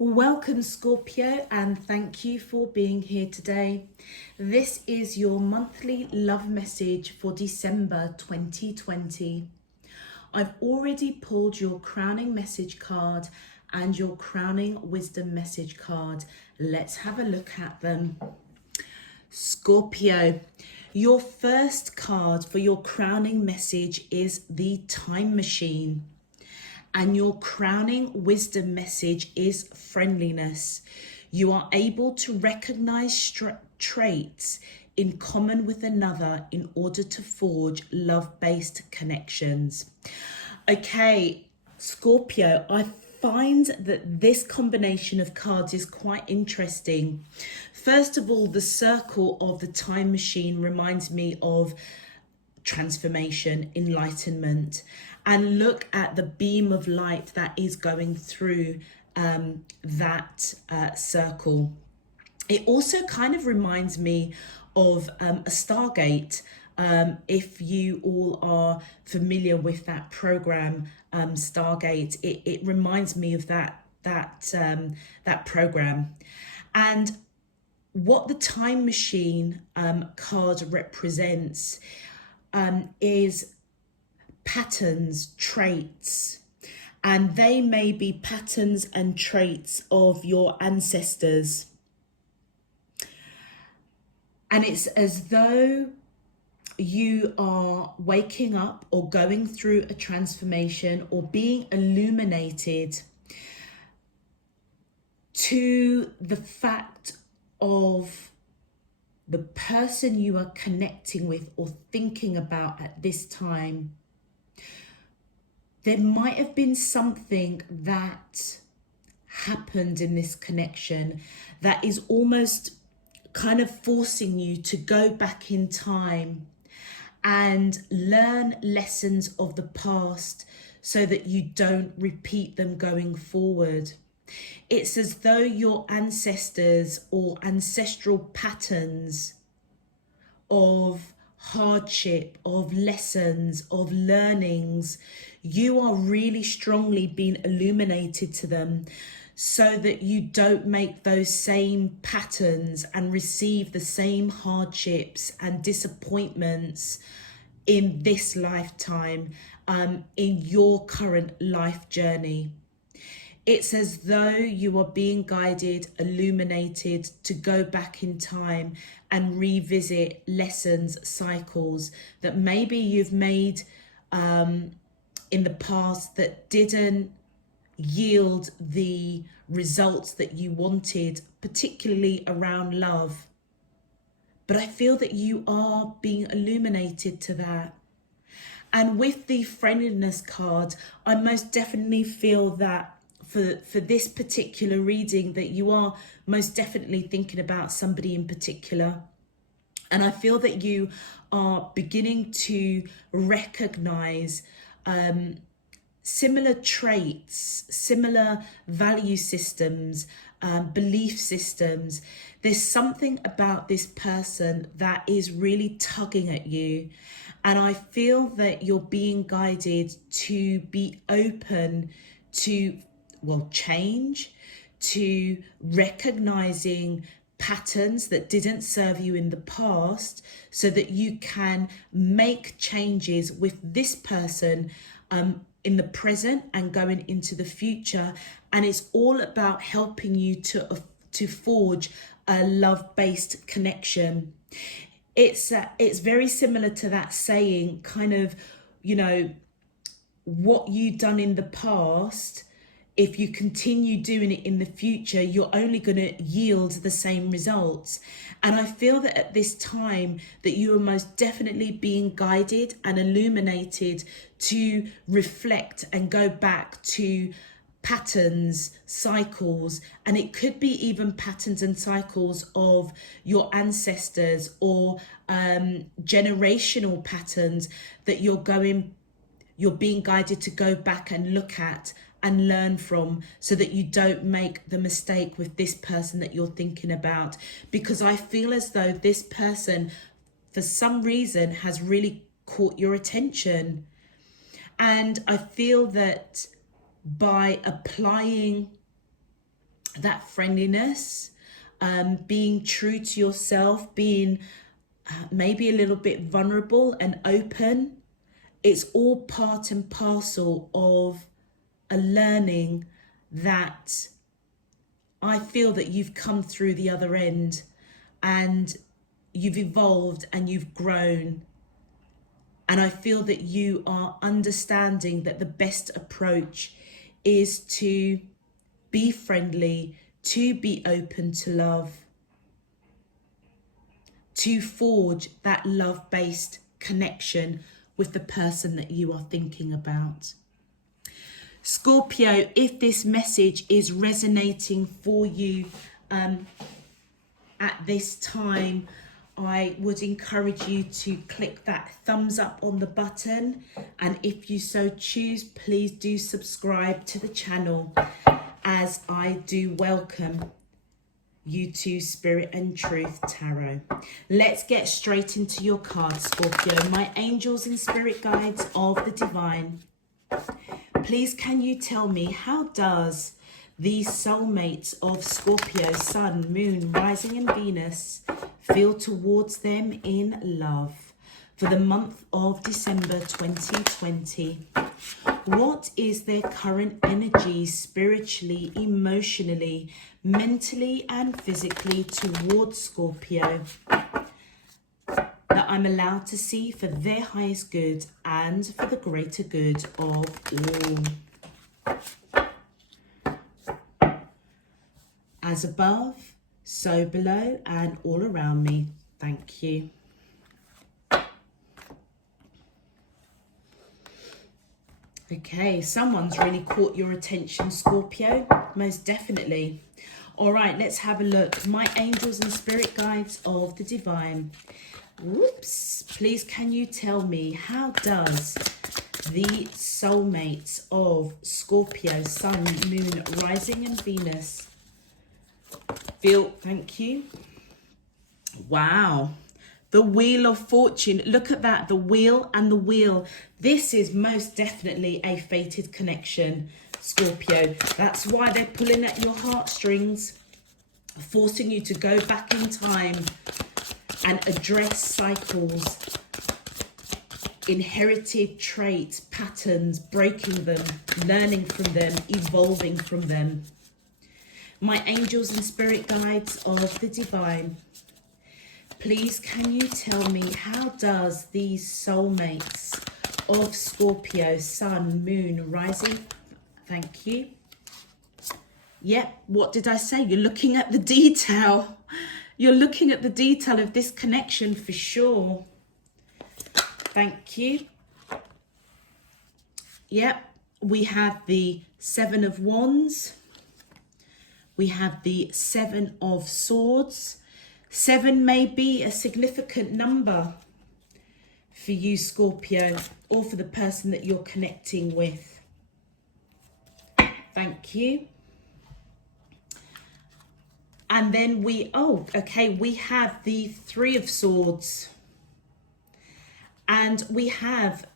Welcome, Scorpio, and thank you for being here today. This is your monthly love message for December 2020. I've already pulled your crowning message card and your crowning wisdom message card. Let's have a look at them. Scorpio, your first card for your crowning message is the Time Machine. And your crowning wisdom message is friendliness. You are able to recognize traits in common with another in order to forge love-based connections. Okay, Scorpio, I find that this combination of cards is quite interesting. First of all, the circle of the Time Machine reminds me of transformation, enlightenment, and look at the beam of light that is going through that circle. It also kind of reminds me of a Stargate. If you all are familiar with that program, Stargate, it reminds me of that program. And what the Time Machine card represents is patterns, traits, and they may be patterns and traits of your ancestors. And it's as though you are waking up or going through a transformation or being illuminated to the fact of the person you are connecting with or thinking about at this time. There might have been something that happened in this connection that is almost kind of forcing you to go back in time and learn lessons of the past so that you don't repeat them going forward. It's as though your ancestors or ancestral patterns of hardship, of lessons, of learnings, you are really strongly being illuminated to them so that you don't make those same patterns and receive the same hardships and disappointments in this lifetime, in your current life journey. It's as though you are being guided, illuminated to go back in time and revisit lessons, cycles that maybe you've made in the past that didn't yield the results that you wanted, particularly around love. But I feel that you are being illuminated to that. And with the friendliness card, I most definitely feel that for this particular reading that you are most definitely thinking about somebody in particular. And I feel that you are beginning to recognize similar traits, similar value systems, belief systems. There's something about this person that is really tugging at you. And I feel that you're being guided to be open to change, to recognizing patterns that didn't serve you in the past so that you can make changes with this person in the present and going into the future. And it's all about helping you to forge a love-based connection. It's very similar to that saying, kind of, what you've done in the past, if you continue doing it in the future, you're only going to yield the same results. And I feel that at this time that you are most definitely being guided and illuminated to reflect and go back to patterns, cycles, and it could be even patterns and cycles of your ancestors or generational patterns that you're being guided to go back and look at and learn from so that you don't make the mistake with this person that you're thinking about. Because I feel as though this person, for some reason, has really caught your attention. And I feel that by applying that friendliness, being true to yourself, being maybe a little bit vulnerable and open. It's all part and parcel of a learning that I feel that you've come through the other end, and you've evolved and you've grown. And I feel that you are understanding that the best approach is to be friendly, to be open to love, to forge that love-based connection with the person that you are thinking about. Scorpio, if this message is resonating for you at this time, I would encourage you to click that thumbs up on the button. And if you so choose, please do subscribe to the channel, as I do welcome you to Spirit and Truth Tarot. Let's get straight into your cards, Scorpio. My angels and spirit guides of the divine, please can you tell me, how does these soulmates of Scorpio, Sun, Moon, Rising and Venus feel towards them in love for the month of December 2020? What is their current energy spiritually, emotionally, mentally and physically towards Scorpio, that I'm allowed to see for their highest good and for the greater good of all? As above, so below and all around me. Thank you. Okay, someone's really caught your attention, Scorpio. Most definitely. All right, let's have a look. My angels and spirit guides of the divine. Whoops. Please can you tell me, how does the soulmates of Scorpio, Sun, Moon, Rising and Venus feel? Thank you. Wow. The Wheel of Fortune. Look at that. The wheel and the wheel. This is most definitely a fated connection, Scorpio. That's why they're pulling at your heartstrings, forcing you to go back in time and address cycles, inherited traits, patterns, breaking them, learning from them, evolving from them. My angels and spirit guides of the divine, please can you tell me, how does these soulmates of Scorpio, Sun, Moon, Rising, thank you. Yep, what did I say? You're looking at the detail. You're looking at the detail of this connection for sure. Thank you. Yep, we have the Seven of Wands. We have the Seven of Swords. 7 may be a significant number for you, Scorpio, or for the person that you're connecting with. Thank you. And then we have the Three of Swords. And we have,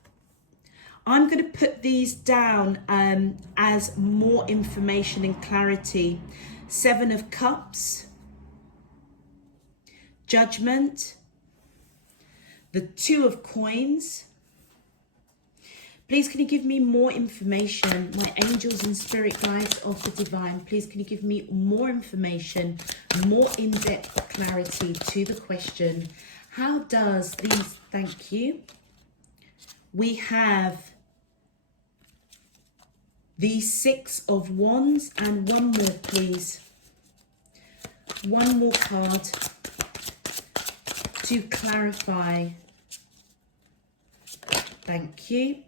I'm going to put these down as more information and clarity. 7 of Cups. Judgment, the Two of Coins. Please can you give me more information? My angels and spirit guides of the divine, please can you give me more information, more in-depth clarity to the question. How does these, thank you. We have the Six of Wands, and one more please. One more card to clarify. Thank you.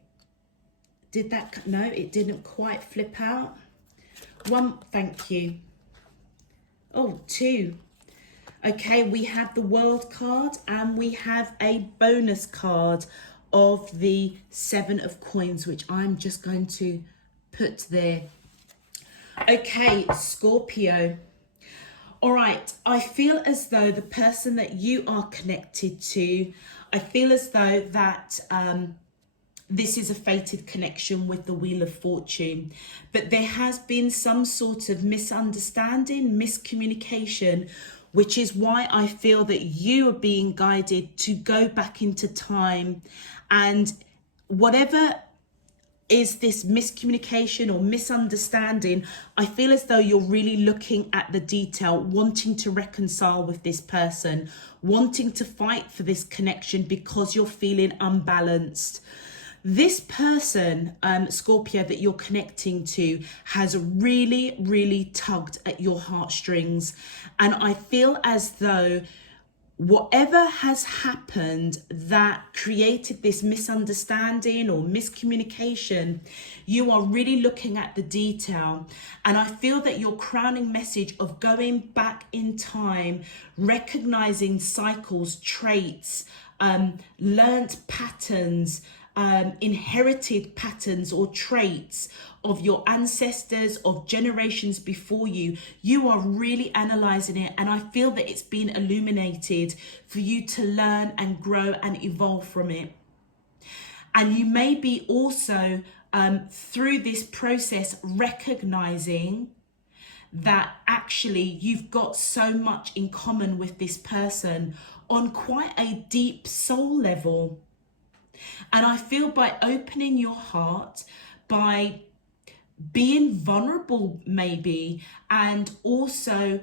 Did that? No, it didn't quite flip out. One, thank you. Oh, 2. Okay, we have the World card and we have a bonus card of the 7 of Coins, which I'm just going to put there. Okay, Scorpio. All right, I feel as though the person that you are connected to, I feel as though that this is a fated connection with the Wheel of Fortune, but there has been some sort of misunderstanding, miscommunication, which is why I feel that you are being guided to go back into time, and whatever is this miscommunication or misunderstanding, I feel as though you're really looking at the detail, wanting to reconcile with this person, wanting to fight for this connection because you're feeling unbalanced. This person, Scorpio, that you're connecting to has really, really tugged at your heartstrings. And I feel as though whatever has happened that created this misunderstanding or miscommunication, you are really looking at the detail. And I feel that your crowning message of going back in time, recognizing cycles, traits, learnt patterns, inherited patterns or traits of your ancestors, of generations before you, you are really analyzing it. And I feel that it's been illuminated for you to learn and grow and evolve from it. And you may be also, through this process, recognizing that actually you've got so much in common with this person on quite a deep soul level. And I feel by opening your heart, by being vulnerable maybe, and also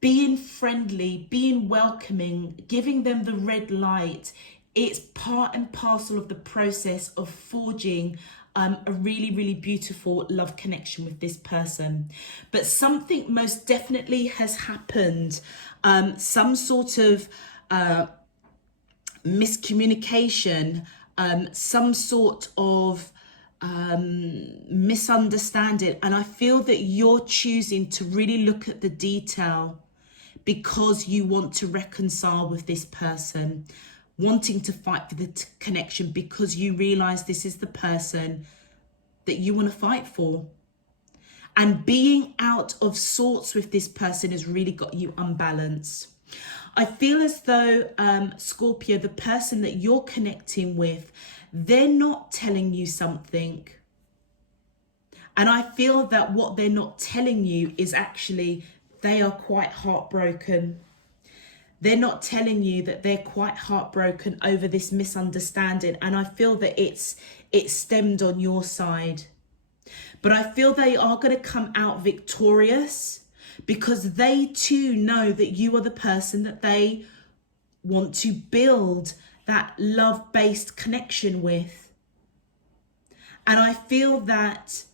being friendly, being welcoming, giving them the red light, it's part and parcel of the process of forging a really, really beautiful love connection with this person. But something most definitely has happened, some sort of miscommunication, some sort of misunderstanding, and I feel that you're choosing to really look at the detail because you want to reconcile with this person, wanting to fight for the connection because you realize this is the person that you want to fight for. And being out of sorts with this person has really got you unbalanced. I feel as though, Scorpio, the person that you're connecting with, they're not telling you something. And I feel that what they're not telling you is actually they are quite heartbroken. They're not telling you that they're quite heartbroken over this misunderstanding. And I feel that it's stemmed on your side. But I feel they are going to come out victorious, because they too know that you are the person that they want to build that love-based connection with. And I feel that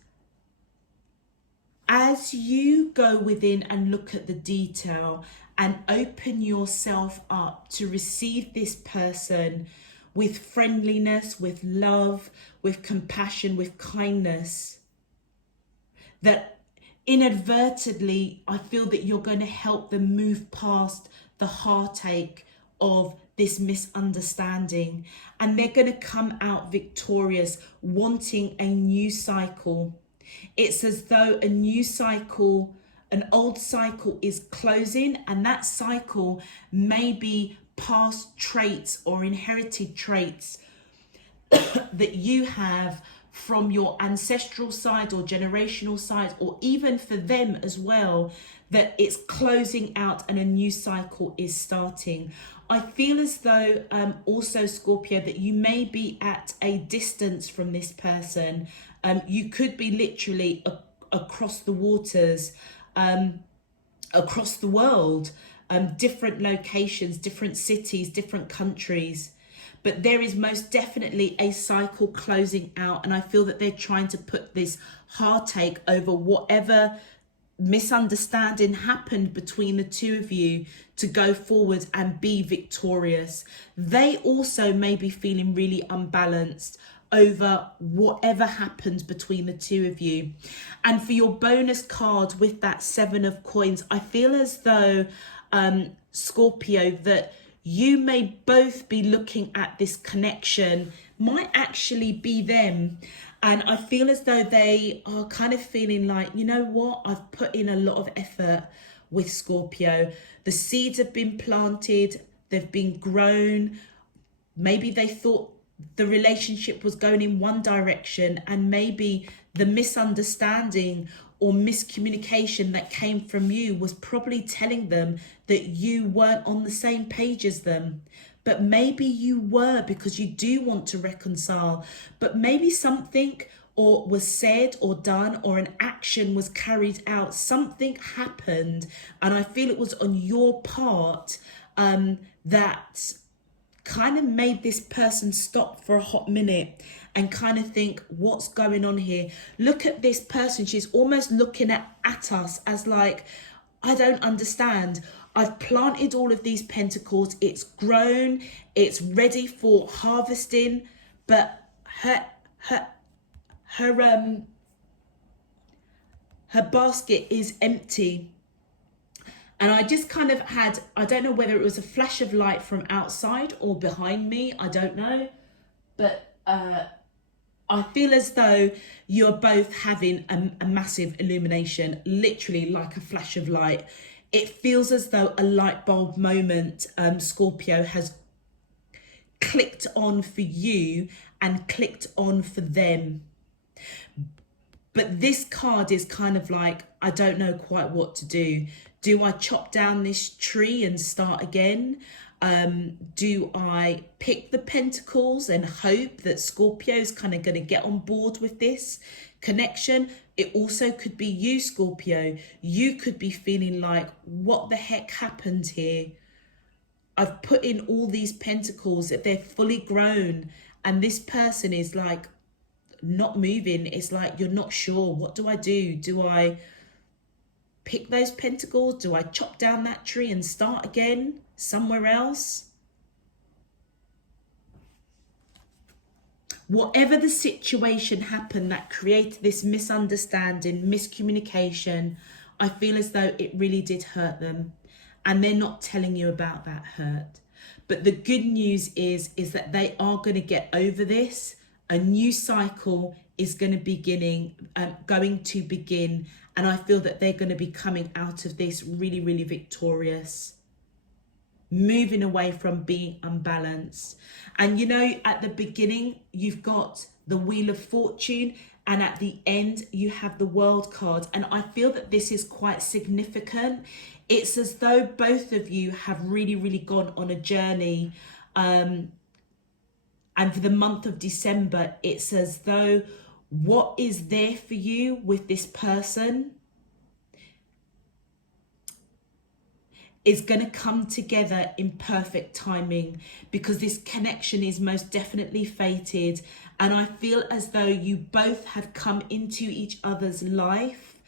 as you go within and look at the detail and open yourself up to receive this person with friendliness, with love, with compassion, with kindness, that inadvertently, I feel that you're going to help them move past the heartache of this misunderstanding. And they're going to come out victorious, wanting a new cycle. It's as though a new cycle, an old cycle is closing, and that cycle may be past traits or inherited traits that you have from your ancestral side or generational side, or even for them as well, that it's closing out and a new cycle is starting. I feel as though also, Scorpio, that you may be at a distance from this person. You could be literally across the waters, across the world, different locations, different cities, different countries. But there is most definitely a cycle closing out. And I feel that they're trying to put this heartache over whatever misunderstanding happened between the two of you to go forward and be victorious. They also may be feeling really unbalanced over whatever happened between the two of you. And for your bonus card with that 7 of coins, I feel as though, Scorpio, that you may both be looking at this connection, might actually be them. And I feel as though they are kind of feeling like, you know what, I've put in a lot of effort with Scorpio. The seeds have been planted, they've been grown. Maybe they thought the relationship was going in one direction, and maybe the misunderstanding or miscommunication that came from you was probably telling them that you weren't on the same page as them. But maybe you were, because you do want to reconcile. But maybe something or was said or done, or an action was carried out, something happened, and I feel it was on your part that kind of made this person stop for a hot minute and kind of think, what's going on here? Look at this person. She's almost looking at us as like, I don't understand. I've planted all of these pentacles. It's grown. It's ready for harvesting. But her basket is empty. And I just kind of had, I don't know whether it was a flash of light from outside or behind me, I don't know. But I feel as though you're both having a massive illumination, literally like a flash of light. It feels as though a light bulb moment, Scorpio, has clicked on for you and clicked on for them. But this card is kind of like, I don't know quite what to do. Do I chop down this tree and start again? Do I pick the pentacles and hope that Scorpio is kind of going to get on board with this connection? It also could be you, Scorpio. You could be feeling like, what the heck happened here? I've put in all these pentacles, that they're fully grown, and this person is like not moving. It's like, you're not sure. What do I do? Do I pick those pentacles? Do I chop down that tree and start again somewhere else? Whatever the situation happened that created this misunderstanding, miscommunication, I feel as though it really did hurt them, and they're not telling you about that hurt. But the good news is that they are going to get over this. A new cycle is going to begin, and I feel that they're going to be coming out of this really, really victorious, moving away from being unbalanced. And you know, at the beginning you've got the Wheel of Fortune, and at the end you have the World card, and I feel that this is quite significant. It's as though both of you have really, really gone on a journey, and for the month of December, it's as though what is there for you with this person is going to come together in perfect timing, because this connection is most definitely fated. And I feel as though you both have come into each other's life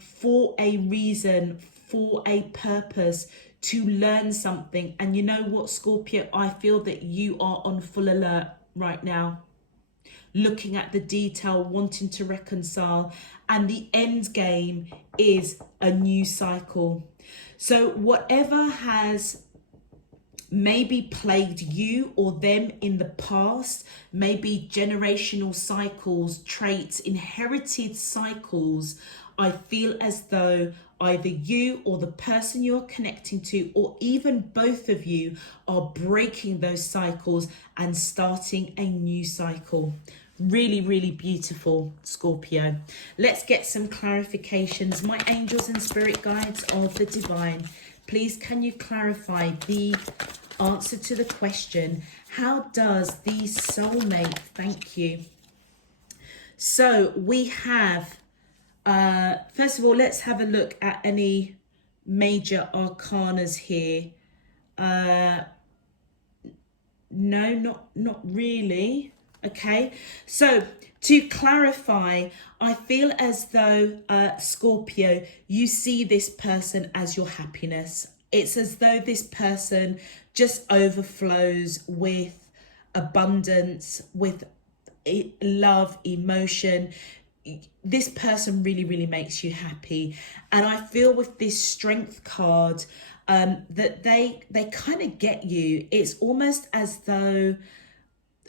for a reason, for a purpose, to learn something. And you know what, Scorpio, I feel that you are on full alert right now, looking at the detail, wanting to reconcile, and the end game is a new cycle. So whatever has maybe plagued you or them in the past, maybe generational cycles, traits, inherited cycles, I feel as though either you or the person you're connecting to, or even both of you, are breaking those cycles and starting a new cycle. Really, really beautiful, Scorpio. Let's get some clarifications. My angels and spirit guides of the divine, please can you clarify the answer to the question, how does the soulmate, thank you. So we have, first of all, let's have a look at any major arcanas here. No, not really. Okay, so to clarify, I feel as though, Scorpio, you see this person as your happiness. It's as though this person just overflows with abundance, with love, emotion. This person really, really makes you happy. And I feel with this Strength card, that they kind of get you. It's almost as though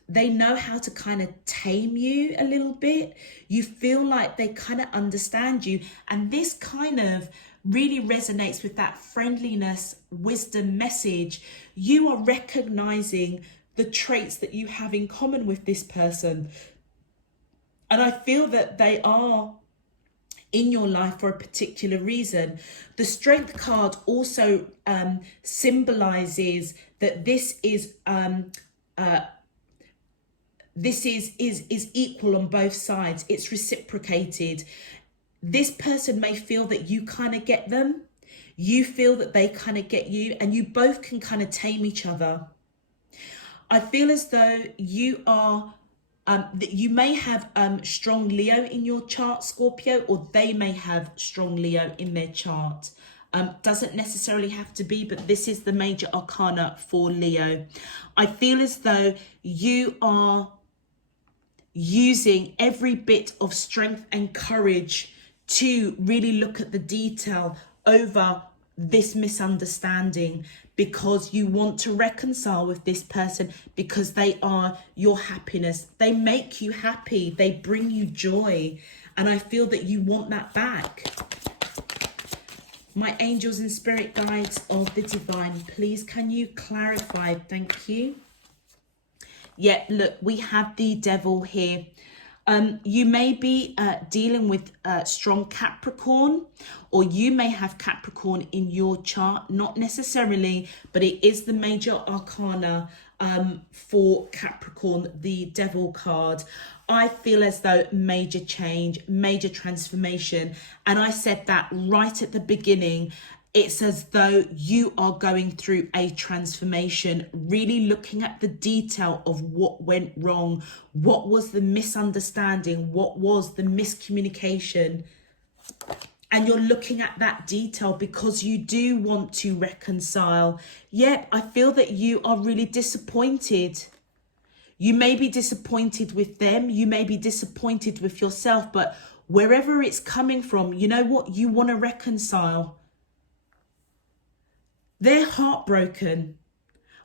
they know how to kind of tame you a little bit. You feel like they kind of understand you. And this kind of really resonates with that friendliness, wisdom message. You are recognizing the traits that you have in common with this person. And I feel that they are in your life for a particular reason. The Strength card also symbolizes that this is equal on both sides. It's reciprocated. This person may feel that you kind of get them. You feel that they kind of get you, and you both can kind of tame each other. I feel as though you are, that you may have strong Leo in your chart, Scorpio, or they may have strong Leo in their chart. Doesn't necessarily have to be, but this is the major arcana for Leo. I feel as though you are using every bit of strength and courage to really look at the detail over this misunderstanding, because you want to reconcile with this person, because they are your happiness. They make you happy. They bring you joy. And I feel that you want that back. My angels and spirit guides of the divine, please can you clarify? Thank you. Yeah, look, we have the devil here. You may be dealing with strong Capricorn, or you may have Capricorn in your chart, not necessarily, but it is the major arcana for Capricorn, the devil card. I feel as though major change, major transformation. And I said that right at the beginning. It's as though you are going through a transformation, really looking at the detail of what went wrong, what was the misunderstanding, what was the miscommunication. And you're looking at that detail because you do want to reconcile. Yet I feel that you are really disappointed. You may be disappointed with them, you may be disappointed with yourself, but wherever it's coming from, you know what? You want to reconcile. They're heartbroken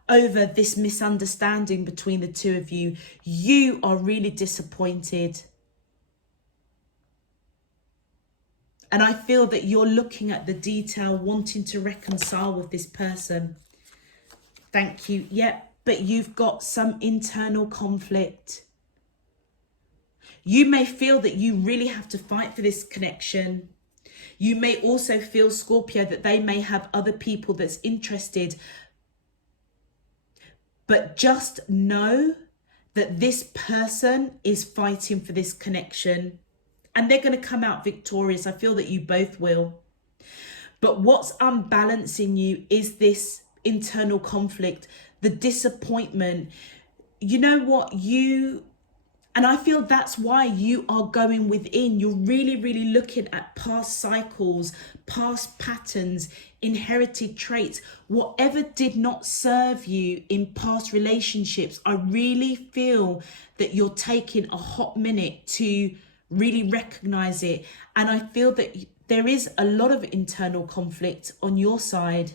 over this misunderstanding between the two of you. You are really disappointed. And I feel that you're looking at the detail, wanting to reconcile with this person. Thank you. Yep, but you've got some internal conflict. You may feel that you really have to fight for this connection. You may also feel, Scorpio, that they may have other people that's interested. But just know that this person is fighting for this connection. And they're going to come out victorious. I feel that you both will. But what's unbalancing you is this internal conflict, the disappointment. You know what? And I feel that's why you are going within. You're really, really looking at past cycles, past patterns, inherited traits, whatever did not serve you in past relationships. I really feel that you're taking a hot minute to really recognize it. And I feel that there is a lot of internal conflict on your side.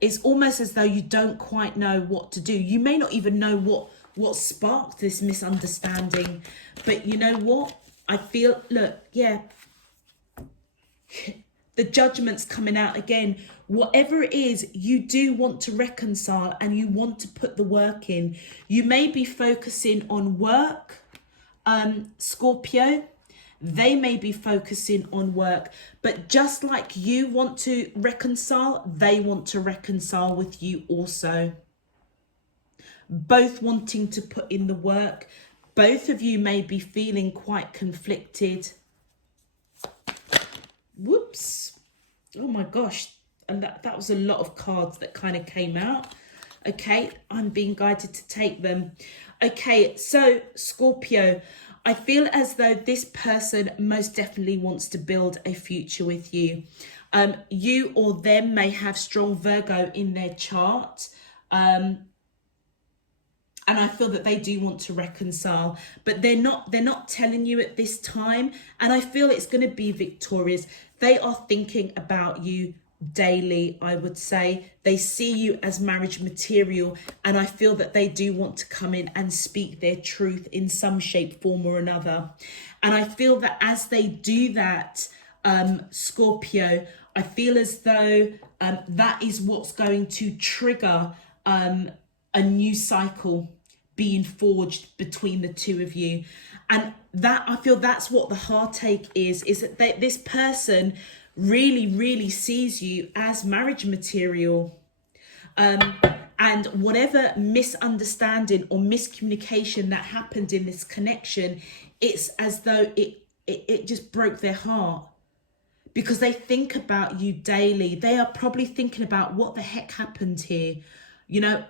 It's almost as though you don't quite know what to do. You may not even know what sparked this misunderstanding, but you know what? I feel, look, yeah, the judgment's coming out again. Whatever it is, you do want to reconcile and you want to put the work in. You may be focusing on work, Scorpio. They may be focusing on work, but just like you want to reconcile, they want to reconcile with you also. Both wanting to put in the work. Both of you may be feeling quite conflicted. Whoops. Oh my gosh. And that was a lot of cards that kind of came out. Okay, I'm being guided to take them. Okay, so Scorpio, I feel as though this person most definitely wants to build a future with you. You or them may have strong Virgo in their chart. And I feel that they do want to reconcile, but they're not telling you at this time. And I feel it's going to be victorious. They are thinking about you daily, I would say. They see you as marriage material. And I feel that they do want to come in and speak their truth in some shape, form or another. And I feel that as they do that, Scorpio, I feel as though that is what's going to trigger a new cycle being forged between the two of you. And that, I feel that's what the heartache is that this person really sees you as marriage material. And whatever misunderstanding or miscommunication that happened in this connection, it's as though it just broke their heart, because they think about you daily. They are probably thinking about what the heck happened here. You know,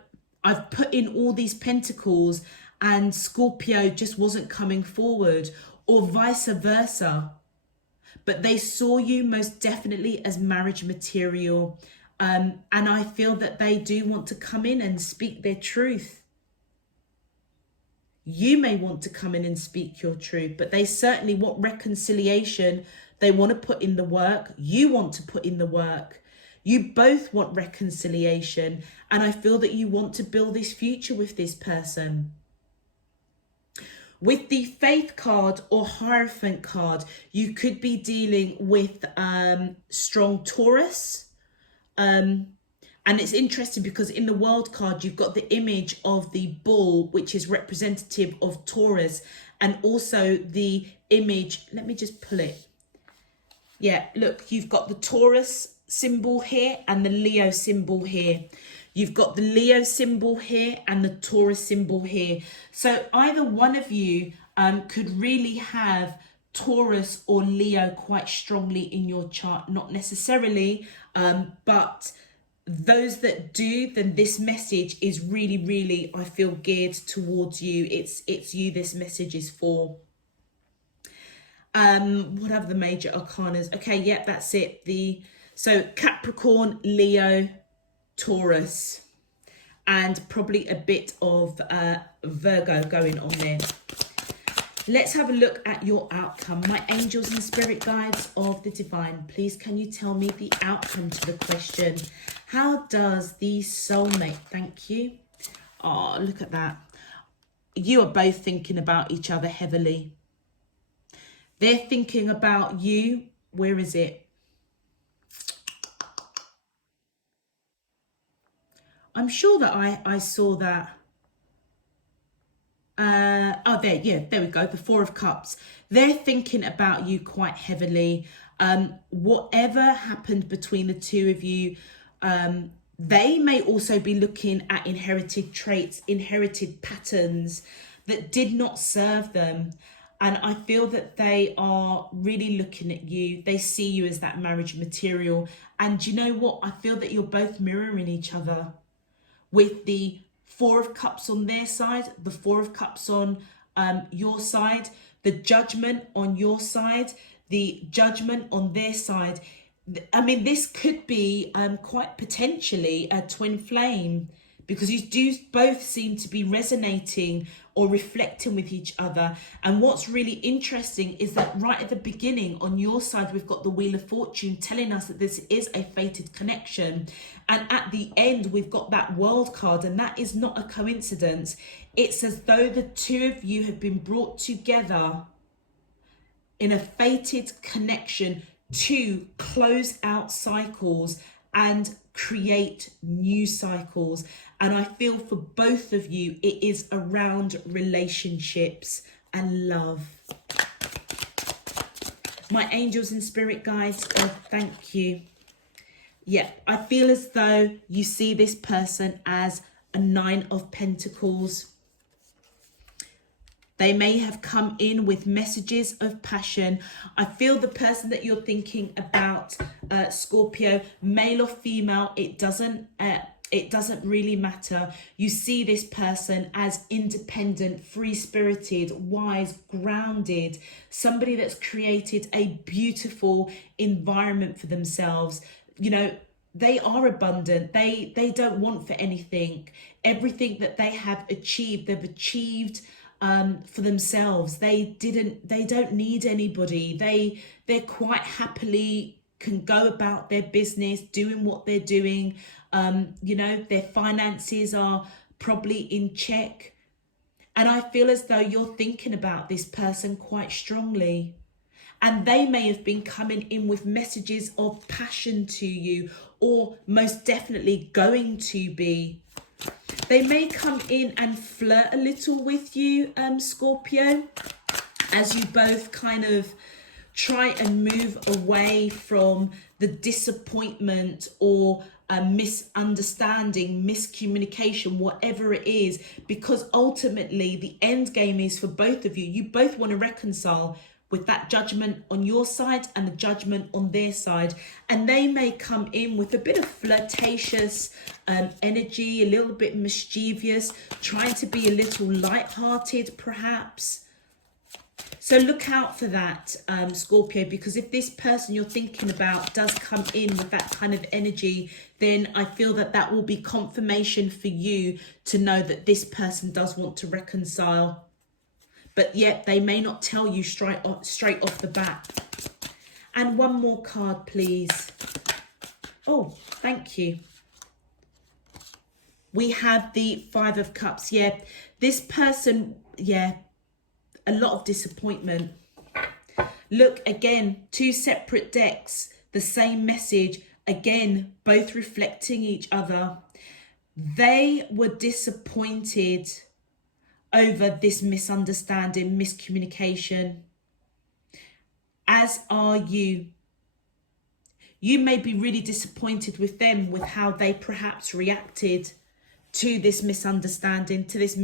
I've put in all these pentacles and Scorpio just wasn't coming forward, or vice versa. But they saw you most definitely as marriage material. And I feel that they do want to come in and speak their truth. You may want to come in and speak your truth, but they certainly want reconciliation. They want to put in the work. You want to put in the work. You both want reconciliation. And I feel that you want to build this future with this person. With the Faith card or Hierophant card, you could be dealing with strong Taurus. And it's interesting because in the World card, you've got the image of the bull, which is representative of Taurus, and also the image, let me just pull it. Yeah, look, you've got the Taurus symbol here and the Leo symbol here. You've got the Leo symbol here and the Taurus symbol here. So either one of you could really have Taurus or Leo quite strongly in your chart. Not necessarily, but those that do, then this message is really, I feel, geared towards you. It's you this message is for. What are the major arcanas? Okay, yeah, that's it. So Capricorn, Leo, Taurus, and probably a bit of Virgo going on there. Let's have a look at your outcome. My angels and spirit guides of the divine, please can you tell me the outcome to the question? How does the soulmate, thank you. Oh, look at that. You are both thinking about each other heavily. They're thinking about you. Where is it? I'm sure that I saw that. Oh, there we go. The Four of Cups. They're thinking about you quite heavily. Whatever happened between the two of you, they may also be looking at inherited traits, inherited patterns that did not serve them. And I feel that they are really looking at you. They see you as that marriage material. And you know what? I feel that you're both mirroring each other. With the Four of Cups on their side, the Four of Cups on your side, the Judgment on your side, the Judgment on their side. I mean, this could be quite potentially a twin flame, because you do both seem to be resonating or reflecting with each other. And what's really interesting is that right at the beginning on your side, we've got the Wheel of Fortune telling us that this is a fated connection. And at the end, we've got that World card, and that is not a coincidence. It's as though the two of you have been brought together in a fated connection to close out cycles and create new cycles. And I feel for both of you, it is around relationships and love. My angels and spirit guides, oh, thank you. Yeah, I feel as though you see this person as a Nine of Pentacles. They may have come in with messages of passion. I feel the person that you're thinking about, Scorpio, male or female, it doesn't really matter. You see this person as independent, free-spirited, wise, grounded, somebody that's created a beautiful environment for themselves. You know, they are abundant. They don't want for anything. Everything that they have achieved, they've achieved for themselves. They don't need anybody. They're quite happily can go about their business, doing what they're doing. You know, their finances are probably in check. And I feel as though you're thinking about this person quite strongly. And they may have been coming in with messages of passion to you, or most definitely going to be. They may come in and flirt a little with you, Scorpio, as you both kind of try and move away from the disappointment or a misunderstanding, miscommunication, whatever it is, because ultimately the end game is for both of you. You both want to reconcile with that judgment on your side and the judgment on their side. And they may come in with a bit of flirtatious energy, a little bit mischievous, trying to be a little light-hearted perhaps. So look out for that, Scorpio, because if this person you're thinking about does come in with that kind of energy, then I feel that that will be confirmation for you to know that this person does want to reconcile. But yet they may not tell you straight off the bat. And one more card, please. Oh, thank you. We have the Five of Cups. Yeah, this person, yeah, a lot of disappointment. Look, again, two separate decks, the same message, again, both reflecting each other. They were disappointed over this misunderstanding, miscommunication, as are you. You may be really disappointed with them, with how they perhaps reacted to this misunderstanding, to this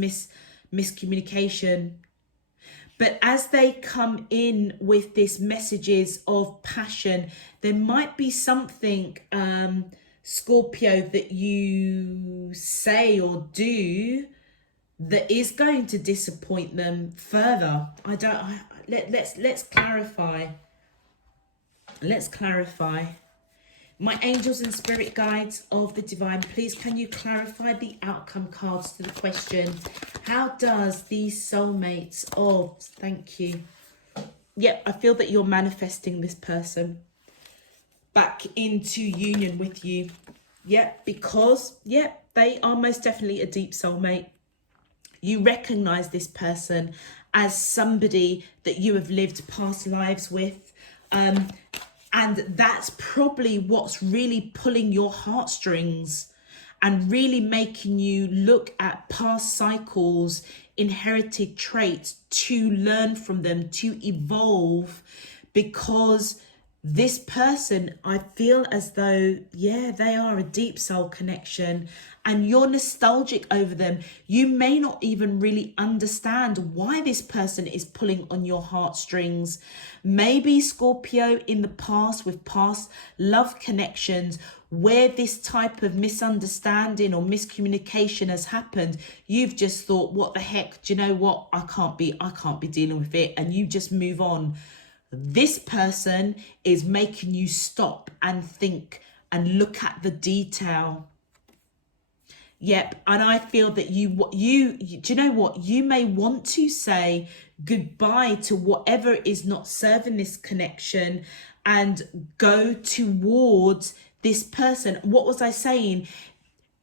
miscommunication. But as they come in with this messages of passion, there might be something, Scorpio, that you say or do that is going to disappoint them further. Let's clarify. Let's clarify. My angels and spirit guides of the divine, please can you clarify the outcome cards to the question? How does these soulmates of, thank you. Yep, I feel that you're manifesting this person back into union with you. Yep, because, yep, they are most definitely a deep soulmate. You recognize this person as somebody that you have lived past lives with. And that's probably what's really pulling your heartstrings and really making you look at past cycles, inherited traits, to learn from them, to evolve, because this person, I feel as though, yeah, they are a deep soul connection and you're nostalgic over them. You may not even really understand why this person is pulling on your heartstrings. Maybe Scorpio, in the past, with past love connections, where this type of misunderstanding or miscommunication has happened, you've just thought, what the heck, do you know what? I can't be dealing with it. And you just move on. This person is making you stop and think and look at the detail. Yep, and I feel that do you know what? You may want to say goodbye to whatever is not serving this connection and go towards this person. What was I saying?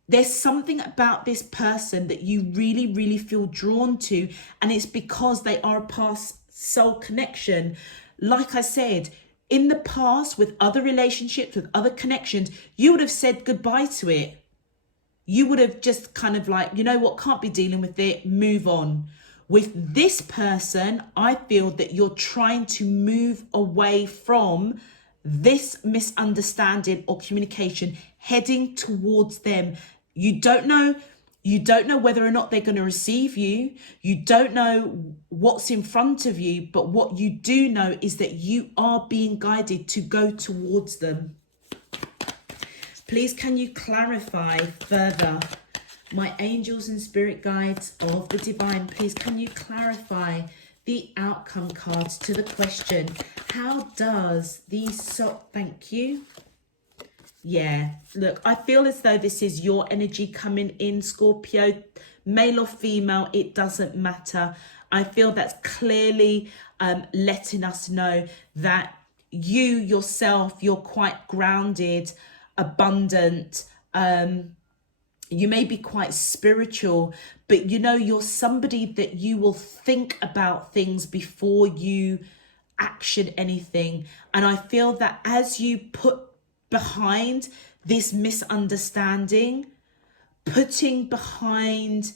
There's something about this person that you really, really feel drawn to, and it's because they are a past soul connection. Like I said, in the past, with other relationships, with other connections, you would have said goodbye to it. You would have just kind of like, you know what, can't be dealing with it, move on. With this person, I feel that you're trying to move away from this misunderstanding or communication, heading towards them. You don't know whether or not they're going to receive you. You don't know what's in front of you, but what you do know is that you are being guided to go towards them. Please can you clarify further? My angels and spirit guides of the divine, please can you clarify the outcome cards to the question? How does these thank you. Yeah, look, I feel as though this is your energy coming in, Scorpio, male or female, it doesn't matter. I feel that's clearly letting us know that you yourself, you're quite grounded, abundant. You may be quite spiritual, but you know, you're somebody that you will think about things before you action anything. And I feel that as you put behind this misunderstanding, putting behind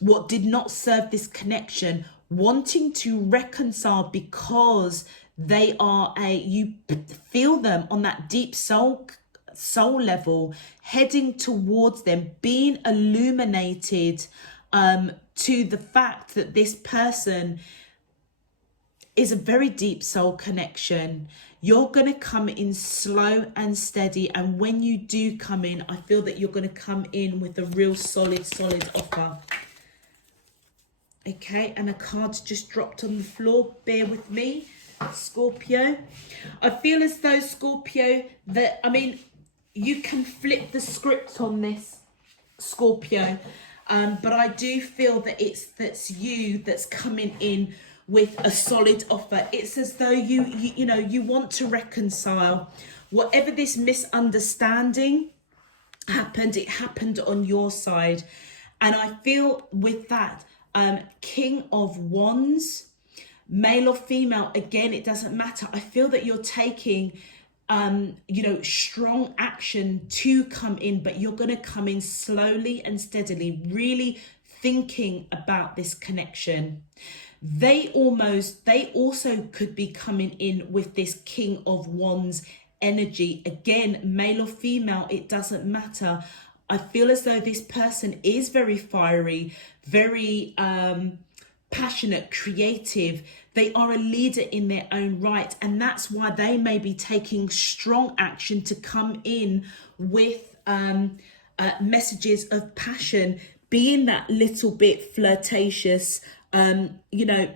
what did not serve this connection, wanting to reconcile because they are you feel them on that deep soul level, heading towards them, being illuminated to the fact that this person is a very deep soul connection. You're going to come in slow and steady, and when you do come in, I feel that you're going to come in with a real solid offer. Okay, and a card just dropped on the floor. Bear with me, Scorpio. I feel as though, Scorpio, that, I mean, you can flip the script on this, Scorpio, but I do feel that that's you that's coming in with a solid offer. It's as though you know, you want to reconcile. Whatever this misunderstanding happened, it happened on your side. And I feel with that, King of Wands, male or female, again, it doesn't matter. I feel that you're taking you know, strong action to come in, but you're going to come in slowly and steadily, really thinking about this connection. They also could be coming in with this King of Wands energy. Again, male or female, it doesn't matter. I feel as though this person is very fiery, very passionate, creative. They are a leader in their own right, and that's why they may be taking strong action to come in with messages of passion, being that little bit flirtatious, you know,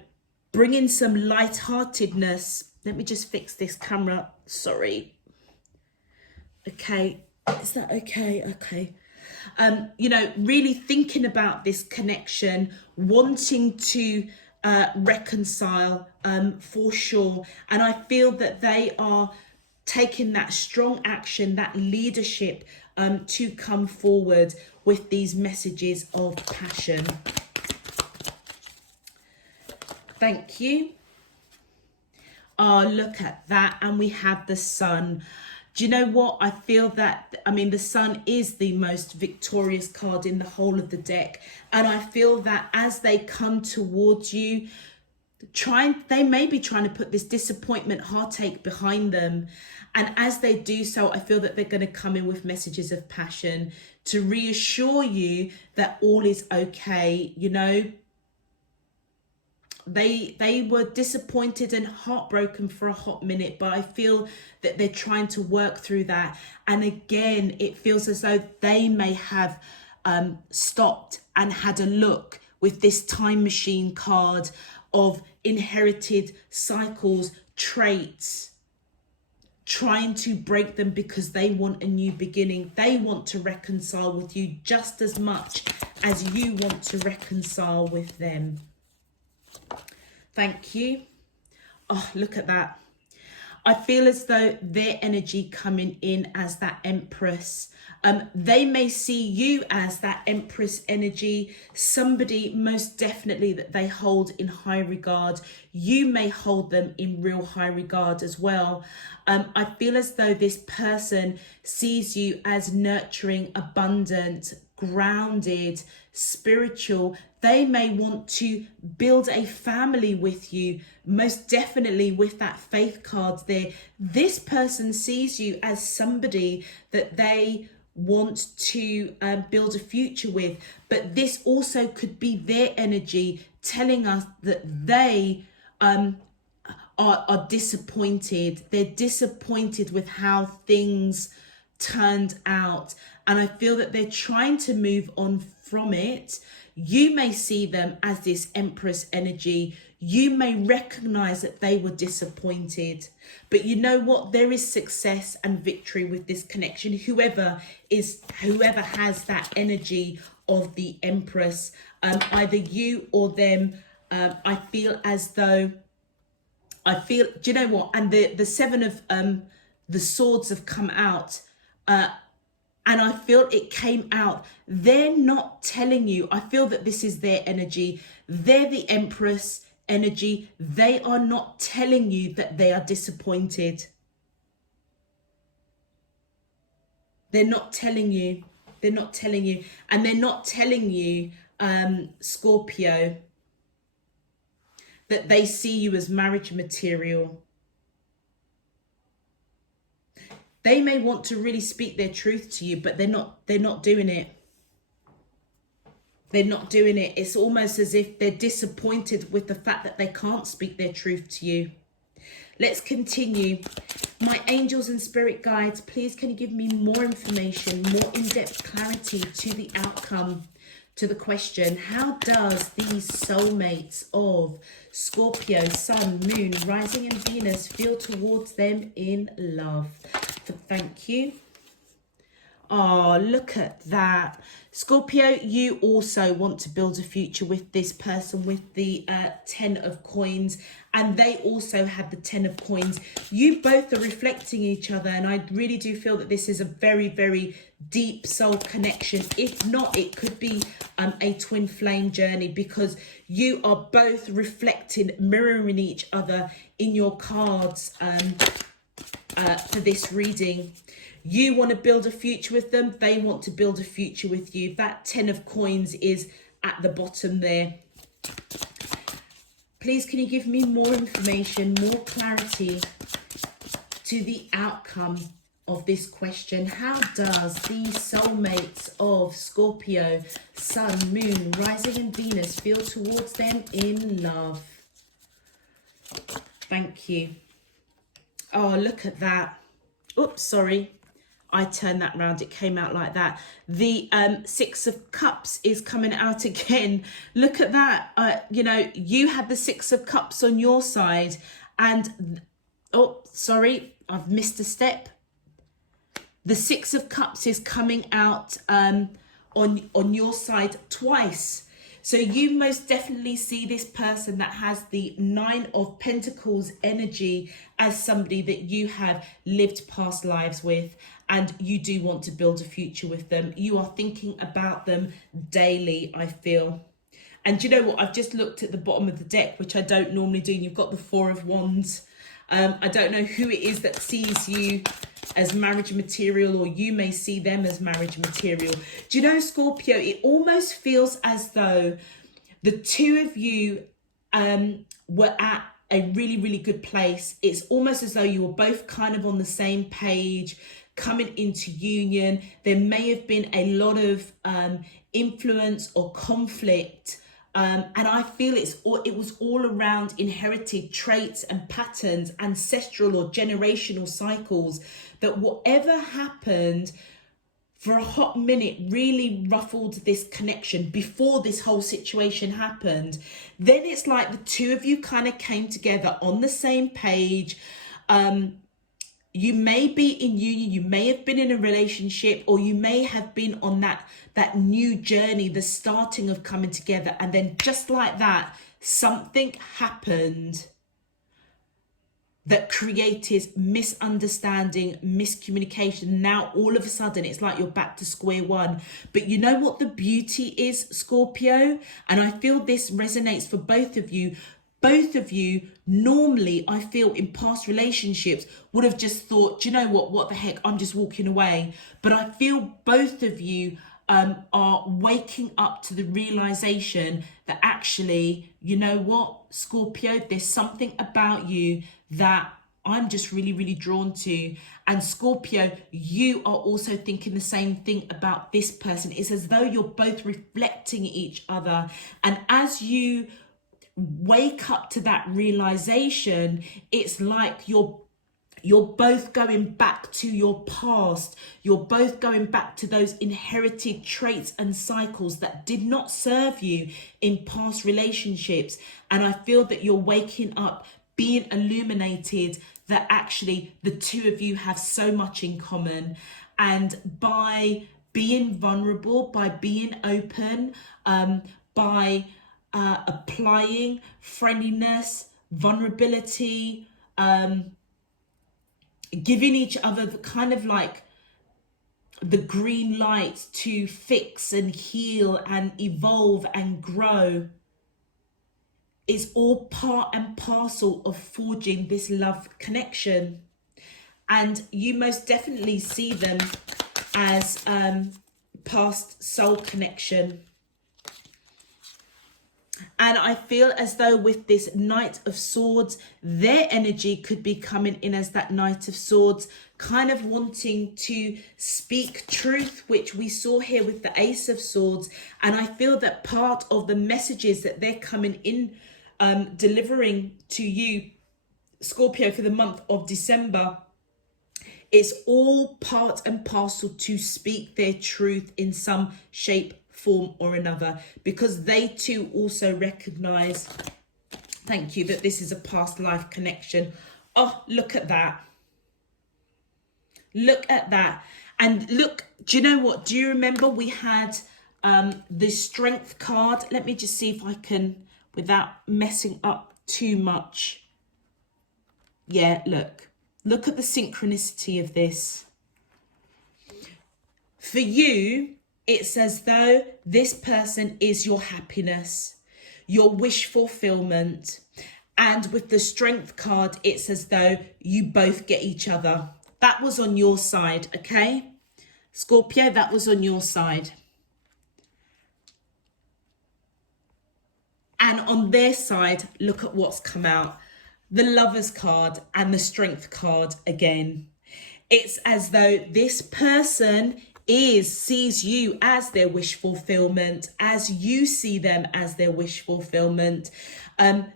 bringing some lightheartedness. Let me just fix this camera. Sorry. Okay. Is that okay? Okay. You know, really thinking about this connection, wanting to reconcile for sure. And I feel that they are taking that strong action, that leadership to come forward with these messages of passion. Thank you. Oh, look at that. And we have the Sun. Do you know what? I feel that, I mean, the Sun is the most victorious card in the whole of the deck. And I feel that as they come towards you, they may be trying to put this disappointment, heartache behind them. And as they do so, I feel that they're going to come in with messages of passion to reassure you that all is okay, you know. They were disappointed and heartbroken for a hot minute, but I feel that they're trying to work through that. And again, it feels as though they may have stopped and had a look with this time machine card of inherited cycles, traits, trying to break them because they want a new beginning. They want to reconcile with you just as much as you want to reconcile with them. Thank you. Oh, look at that. I feel as though their energy coming in as that Empress. They may see you as that Empress energy, somebody most definitely that they hold in high regard. You may hold them in real high regard as well. I feel as though this person sees you as nurturing, abundant, grounded, spiritual. They may want to build a family with you, most definitely with that faith card there. This person sees you as somebody that they want to build a future with, but this also could be their energy telling us that they are disappointed. They're disappointed with how things turned out, and I feel that they're trying to move on from it. You may see them as this Empress energy. You may recognize that they were disappointed, but you know what? There is success and victory with this connection. Whoever has that energy of the Empress, either you or them, I feel as though, do you know what? And the Seven of the Swords have come out, and I feel it came out. They're not telling you. I feel that this is their energy. They're the Empress energy. They are not telling you that they are disappointed. They're not telling you. They're not telling you. And they're not telling you, Scorpio, that they see you as marriage material. They may want to really speak their truth to you, but they're not doing it. They're not doing it. It's almost as if they're disappointed with the fact that they can't speak their truth to you. Let's continue. My angels and spirit guides, please can you give me more information, more in-depth clarity to the outcome, to the question. How does these soulmates of Scorpio, Sun, Moon, Rising and Venus feel towards them in love? Thank you. Oh, look at that. Scorpio, you also want to build a future with this person with the 10 of coins, and they also have the 10 of coins. You both are reflecting each other, and I really do feel that this is a very, very deep soul connection. If not, it could be a twin flame journey, because you are both reflecting, mirroring each other in your cards for this reading. You want to build a future with them. They want to build a future with you. That 10 of coins is at the bottom there. Please, can you give me more information, more clarity to the outcome of this question? How does these soulmates of Scorpio, Sun, Moon, Rising and Venus feel towards them in love? Thank you. Oh, look at that. Oops, sorry. I turned that round, it came out like that. The 6 of Cups is coming out again. Look at that. You know, you had the 6 of Cups on your side, and oh, sorry, I've missed a step. The 6 of Cups is coming out on your side twice. So you most definitely see this person that has the 9 of Pentacles energy as somebody that you have lived past lives with, and you do want to build a future with them. You are thinking about them daily, I feel. And you know what? I've just looked at the bottom of the deck, which I don't normally do. You've got the 4 of Wands. I don't know who it is that sees you as marriage material, or you may see them as marriage material. Do you know, Scorpio, it almost feels as though the two of you were at a really, really good place. It's almost as though you were both kind of on the same page, coming into union. There may have been a lot of influence or conflict, and I feel it was all around inherited traits and patterns, ancestral or generational cycles, that whatever happened for a hot minute really ruffled this connection before this whole situation happened. Then it's like the two of you kind of came together on the same page. You may be in union, you may have been in a relationship, or you may have been on that new journey, the starting of coming together. And then just like that, something happened that created misunderstanding, miscommunication. Now, all of a sudden, it's like you're back to square one. But you know what the beauty is, Scorpio? And I feel this resonates for both of you. Both of you, normally, I feel in past relationships, would have just thought, do you know what the heck, I'm just walking away. But I feel both of you are waking up to the realization that actually, you know what, Scorpio, there's something about you that I'm just really, really drawn to. And Scorpio, you are also thinking the same thing about this person. It's as though you're both reflecting each other. And as you wake up to that realization, it's like you're both going back to your past. You're both going back to those inherited traits and cycles that did not serve you in past relationships. And I feel that you're waking up, being illuminated, that actually the two of you have so much in common. And by being vulnerable, by being open, by applying friendliness, vulnerability, giving each other the kind of like the green light to fix and heal and evolve and grow, is all part and parcel of forging this love connection. And you most definitely see them as past soul connection. And I feel as though with this Knight of Swords, their energy could be coming in as that Knight of Swords, kind of wanting to speak truth, which we saw here with the Ace of Swords. And I feel that part of the messages that they're coming in, delivering to you, Scorpio, for the month of December, is all part and parcel to speak their truth in some shape, form or another, because they too also recognize, thank you, that this is a past life connection. Oh, look at that. Look at that. And look, do you know what? Do you remember we had the Strength card? Let me just see if I can, without messing up too much. Yeah, look at the synchronicity of this. For you, it's as though this person is your happiness, your wish fulfillment. And with the Strength card, it's as though you both get each other. That was on your side, okay? Scorpio, that was on your side. And on their side, look at what's come out. The Lovers card and the Strength card again. It's as though this person sees you as their wish fulfillment, as you see them as their wish fulfillment.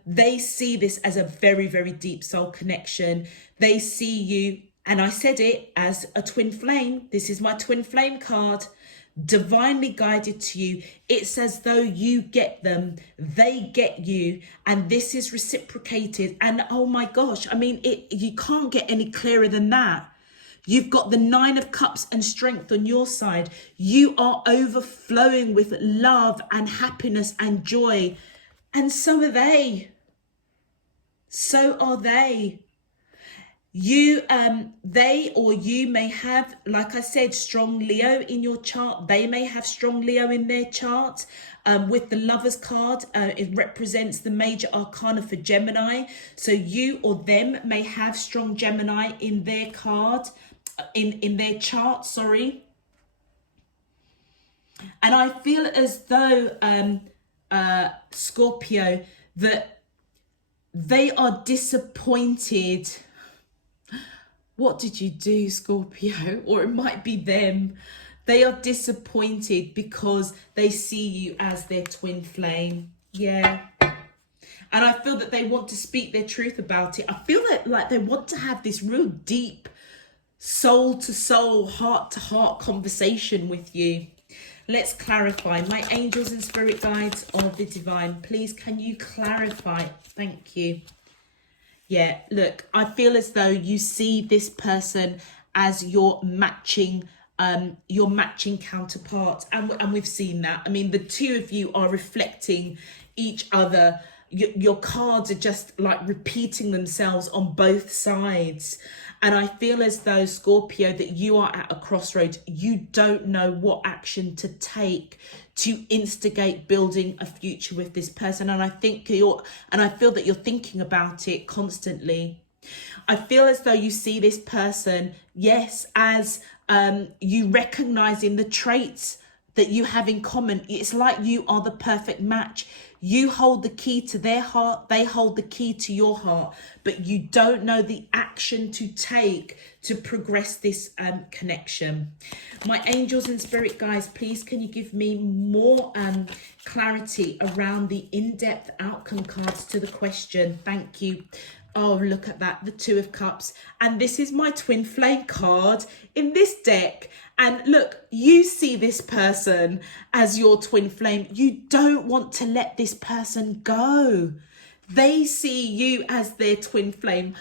They see this as a very, very deep soul connection. They see you, and I said it, as a twin flame. This is my twin flame card. Divinely guided to you. It's as though you get them, they get you, and this is reciprocated. And oh my gosh, I mean, you can't get any clearer than that. You've got the Nine of Cups and Strength on your side. You are overflowing with love and happiness and joy. And so are they. So are they. They or you may have, like I said, strong Leo in your chart. They may have strong Leo in their chart. With the Lovers card, it represents the major arcana for Gemini. So you or them may have strong Gemini in their card, in their chart, sorry. And I feel as though, Scorpio, that they are disappointed. What did you do, Scorpio? Or it might be them. They are disappointed because they see you as their twin flame. Yeah. And I feel that they want to speak their truth about it. I feel that like they want to have this real deep soul to soul, heart to heart conversation with you. Let's clarify. My angels and spirit guides of the divine, please can you clarify? Thank you. Yeah, look, I feel as though you see this person as your matching counterpart, and we've seen that. I mean, the two of you are reflecting each other. Your cards are just like repeating themselves on both sides. And I feel as though, Scorpio, that you are at a crossroads. You don't know what action to take to instigate building a future with this person. And I feel that you're thinking about it constantly. I feel as though you see this person, yes, as you recognizing the traits that you have in common. It's like you are the perfect match. You hold the key to their heart, they hold the key to your heart, but you don't know the action to take to progress this connection. My angels and spirit guides, please can you give me more clarity around the in-depth outcome cards to the question? Thank you. Oh, look at that, the Two of Cups. And this is my twin flame card in this deck. And look, you see this person as your twin flame. You don't want to let this person go. They see you as their twin flame.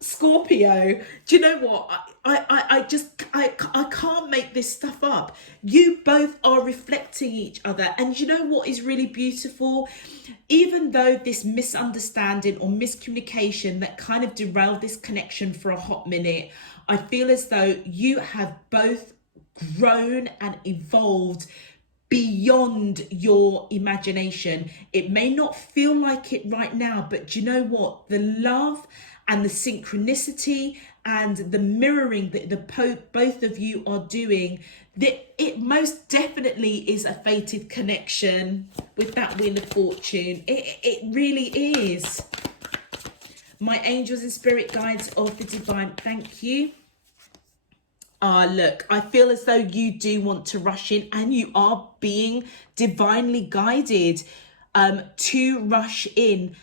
Scorpio, do you know what? I can't make this stuff up. You both are reflecting each other. And you know what is really beautiful? Even though this misunderstanding or miscommunication that kind of derailed this connection for a hot minute, I feel as though you have both grown and evolved beyond your imagination. It may not feel like it right now, but do you know what? The love and the synchronicity and the mirroring that both of you are doing, that it most definitely is a fated connection with that Wheel of Fortune. It really is. My angels and spirit guides of the divine, thank you. Look, I feel as though you do want to rush in, and you are being divinely guided to rush in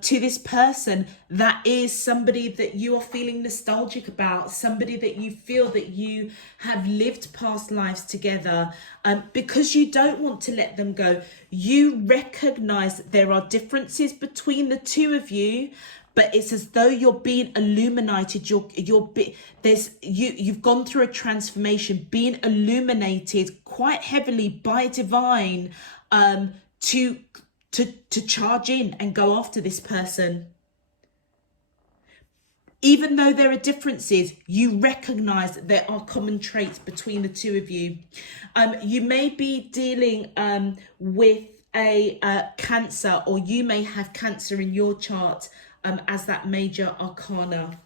to this person that is somebody that you are feeling nostalgic about, somebody that you feel that you have lived past lives together, because you don't want to let them go. You recognize that there are differences between the two of you, but it's as though you're being illuminated. You've gone through a transformation, being illuminated quite heavily by divine, to charge in and go after this person. Even though there are differences, you recognize that there are common traits between the two of you. You may be dealing with a Cancer, or you may have Cancer in your chart as that major arcana.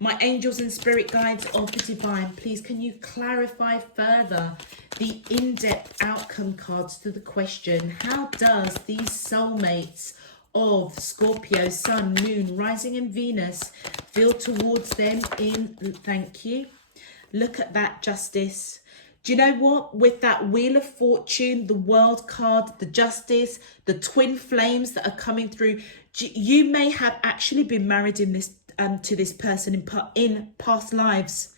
My angels and spirit guides of the divine, please can you clarify further the in-depth outcome cards to the question, how does these soulmates of Scorpio, Sun, Moon, Rising and Venus feel towards them in, thank you. Look at that, Justice. Do you know what? With that Wheel of Fortune, the World card, the Justice, the twin flames that are coming through, you may have actually been married in this to this person in past lives.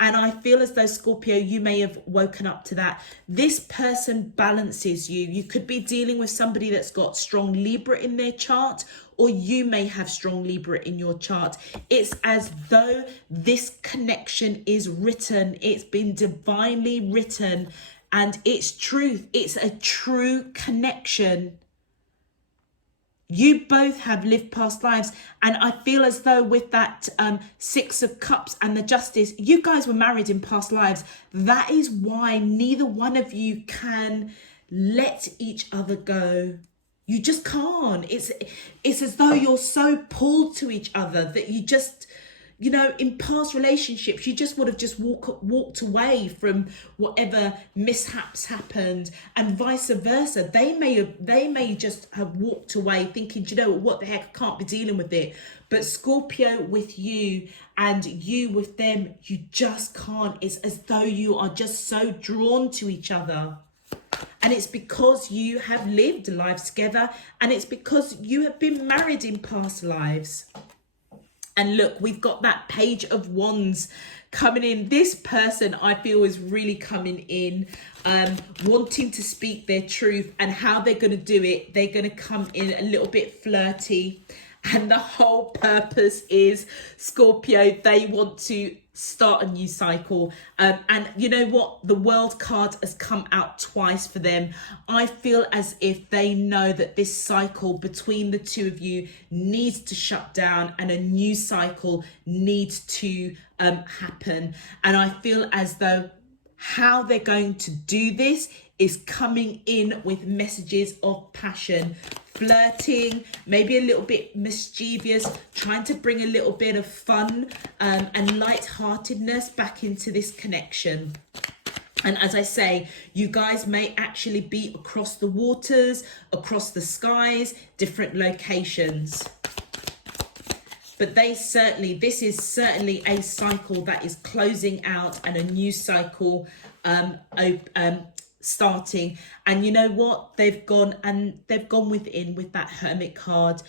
And I feel as though, Scorpio, you may have woken up to that. This person balances you. You could be dealing with somebody that's got strong Libra in their chart, or you may have strong Libra in your chart. It's as though this connection is written. It's been divinely written, and it's truth. It's a true connection. You both have lived past lives, and I feel as though with that Six of Cups and the Justice, you guys were married in past lives. That is why neither one of you can let each other go. You just can't. It's as though you're so pulled to each other that you just, you know, in past relationships, you just would have just walked away from whatever mishaps happened, and vice versa. They may just have walked away thinking, do you know what the heck, I can't be dealing with it. But Scorpio with you and you with them, you just can't. It's as though you are just so drawn to each other. And it's because you have lived lives together, and it's because you have been married in past lives. And look, we've got that Page of Wands coming in. This person, I feel, is really coming in, wanting to speak their truth. And how they're going to do it, they're going to come in a little bit flirty. And the whole purpose is, Scorpio, they want to start a new cycle. And you know what? The World card has come out twice for them. I feel as if they know that this cycle between the two of you needs to shut down, and a new cycle needs to happen. And I feel as though how they're going to do this is coming in with messages of passion, flirting, maybe a little bit mischievous, trying to bring a little bit of fun and lightheartedness back into this connection. And as I say, you guys may actually be across the waters, across the skies, different locations. But this is certainly a cycle that is closing out, and a new cycle starting. And you know what? They've gone within with that Hermit card.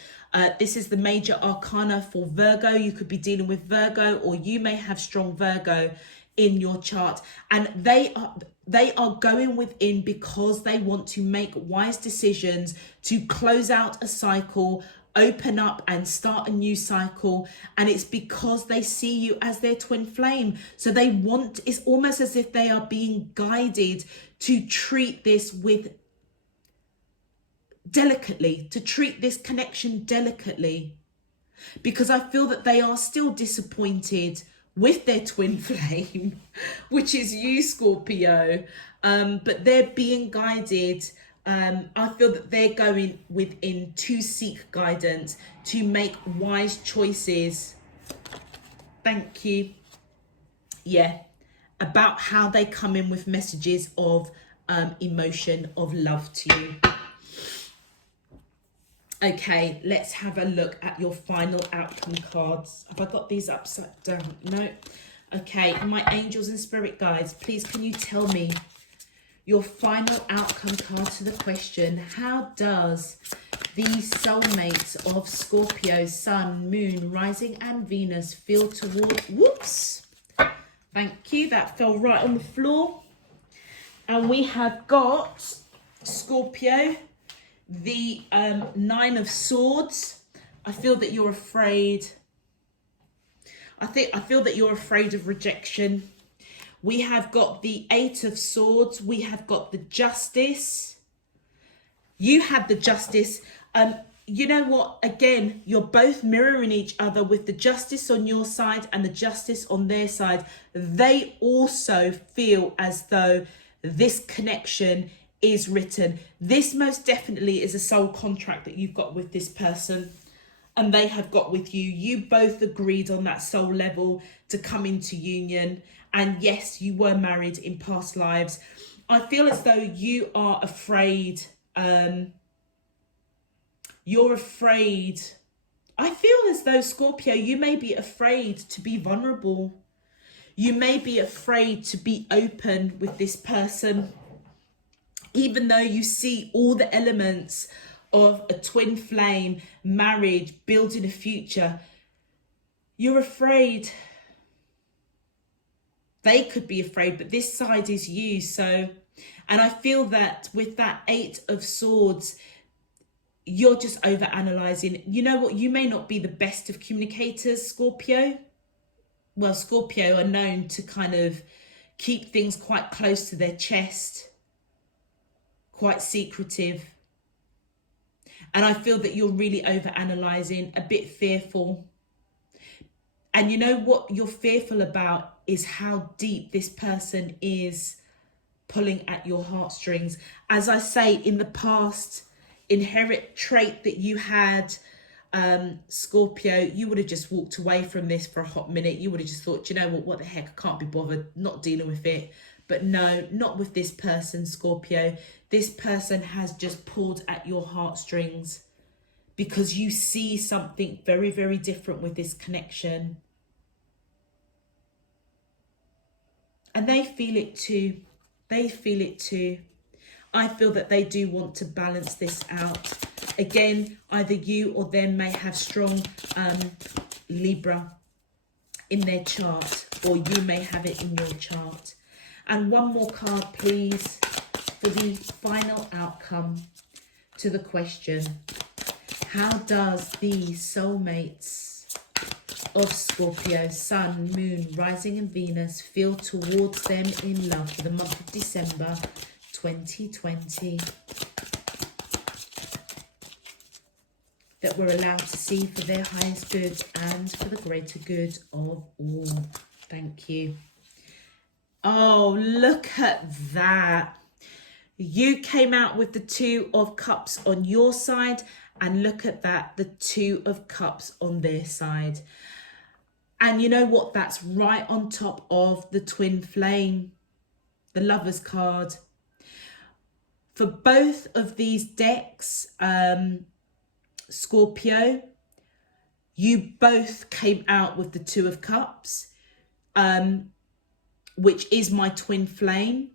This is the major arcana for Virgo. You could be dealing with Virgo, or you may have strong Virgo in your chart, and they are going within because they want to make wise decisions to close out a cycle, open up and start a new cycle. And it's because they see you as their twin flame. So it's almost as if they are being guided to treat this delicately, to treat this connection delicately, because I feel that they are still disappointed with their twin flame, which is you, Scorpio, but they're being guided. I feel that they're going within to seek guidance, to make wise choices. Thank you. Yeah, about how they come in with messages of emotion, of love to you. Okay, let's have a look at your final outcome cards. Have I got these upside down? No. Okay, my angels and spirit guides, please can you tell me your final outcome card to the question, how does these soulmates of Scorpio, Sun, Moon, Rising and Venus feel toward... Whoops! Thank you, that fell right on the floor. And we have got Scorpio, the Nine of Swords. I feel that you're afraid. I feel that you're afraid of rejection. We have got the Eight of Swords. We have got the Justice. You had the Justice. You know what? Again, you're both mirroring each other with the Justice on your side and the Justice on their side. They also feel as though this connection is written. This most definitely is a soul contract that you've got with this person and they have got with you. You both agreed on that soul level to come into union. And yes, you were married in past lives. I feel as though you are afraid. You're afraid. I feel as though, Scorpio, you may be afraid to be vulnerable. You may be afraid to be open with this person. Even though you see all the elements of a twin flame, marriage, building a future, you're afraid. They could be afraid, but this side is you. So, and I feel that with that Eight of Swords, you're just over analyzing. You know what? You may not be the best of communicators, Scorpio. Well, Scorpio are known to kind of keep things quite close to their chest, quite secretive. And I feel that you're really over analyzing, a bit fearful. And you know what you're fearful about is how deep this person is pulling at your heartstrings. As I say, in the past, inherent trait that you had, Scorpio, you would have just walked away from this for a hot minute. You would have just thought, you know what the heck, I can't be bothered, not dealing with it. But no, not with this person, Scorpio. This person has just pulled at your heartstrings because you see something very, very different with this connection. And they feel it too. They feel it too. I feel that they do want to balance this out. Again, either you or them may have strong Libra in their chart, or you may have it in your chart. And one more card, please, for the final outcome to the question. How does these soulmates of Scorpio, Sun, Moon, Rising and Venus feel towards them in love for the month of December 2020? That we're allowed to see for their highest good and for the greater good of all. Thank you. Oh, look at that. You came out with the Two of Cups on your side, and look at that, the Two of Cups on their side. And you know what? That's right on top of the twin flame, the Lovers card. For both of these decks, Scorpio, you both came out with the Two of Cups, which is my twin flame.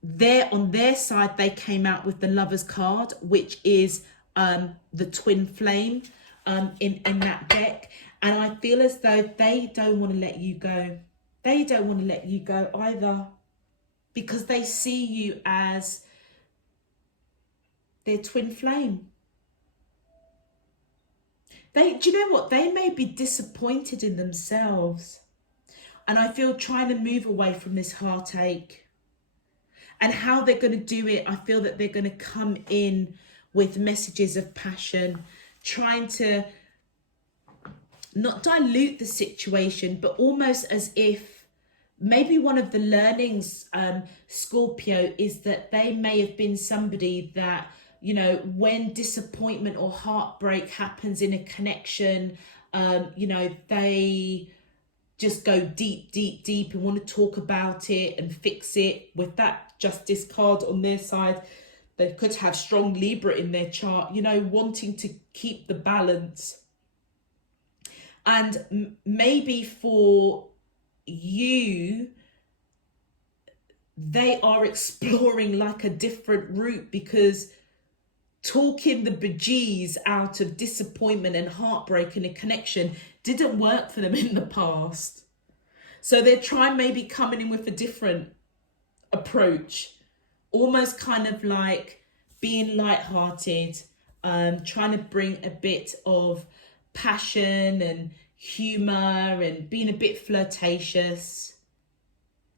There on their side, they came out with the Lovers card, which is the twin flame in that deck. And I feel as though they don't want to let you go. They don't want to let you go either, because they see you as their twin flame. Do you know what? They may be disappointed in themselves. And I feel trying to move away from this heartache. And how they're going to do it, I feel that they're going to come in with messages of passion, trying to not dilute the situation, but almost as if maybe one of the learnings, Scorpio, is that they may have been somebody that, you know, when disappointment or heartbreak happens in a connection, You know, they just go deep, deep, deep and want to talk about it and fix it. With that Justice card on their side, they could have strong Libra in their chart, you know, wanting to keep the balance. And maybe for you, they are exploring like a different route, because talking the bejeez out of disappointment and heartbreak in a connection didn't work for them in the past. So they're trying, maybe coming in with a different approach, almost kind of like being lighthearted, trying to bring a bit of passion and humor and being a bit flirtatious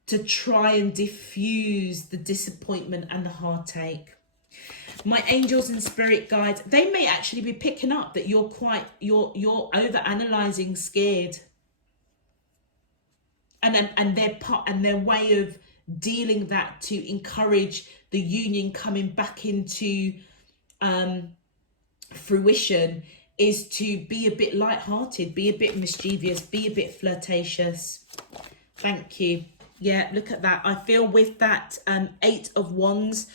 to try and diffuse the disappointment and the heartache. My angels and spirit guides, they may actually be picking up that you're over analyzing, scared, and their way of dealing that to encourage the union coming back into fruition is to be a bit lighthearted, be a bit mischievous, be a bit flirtatious. Thank you. Yeah, look at that. I feel with that 8 of Wands,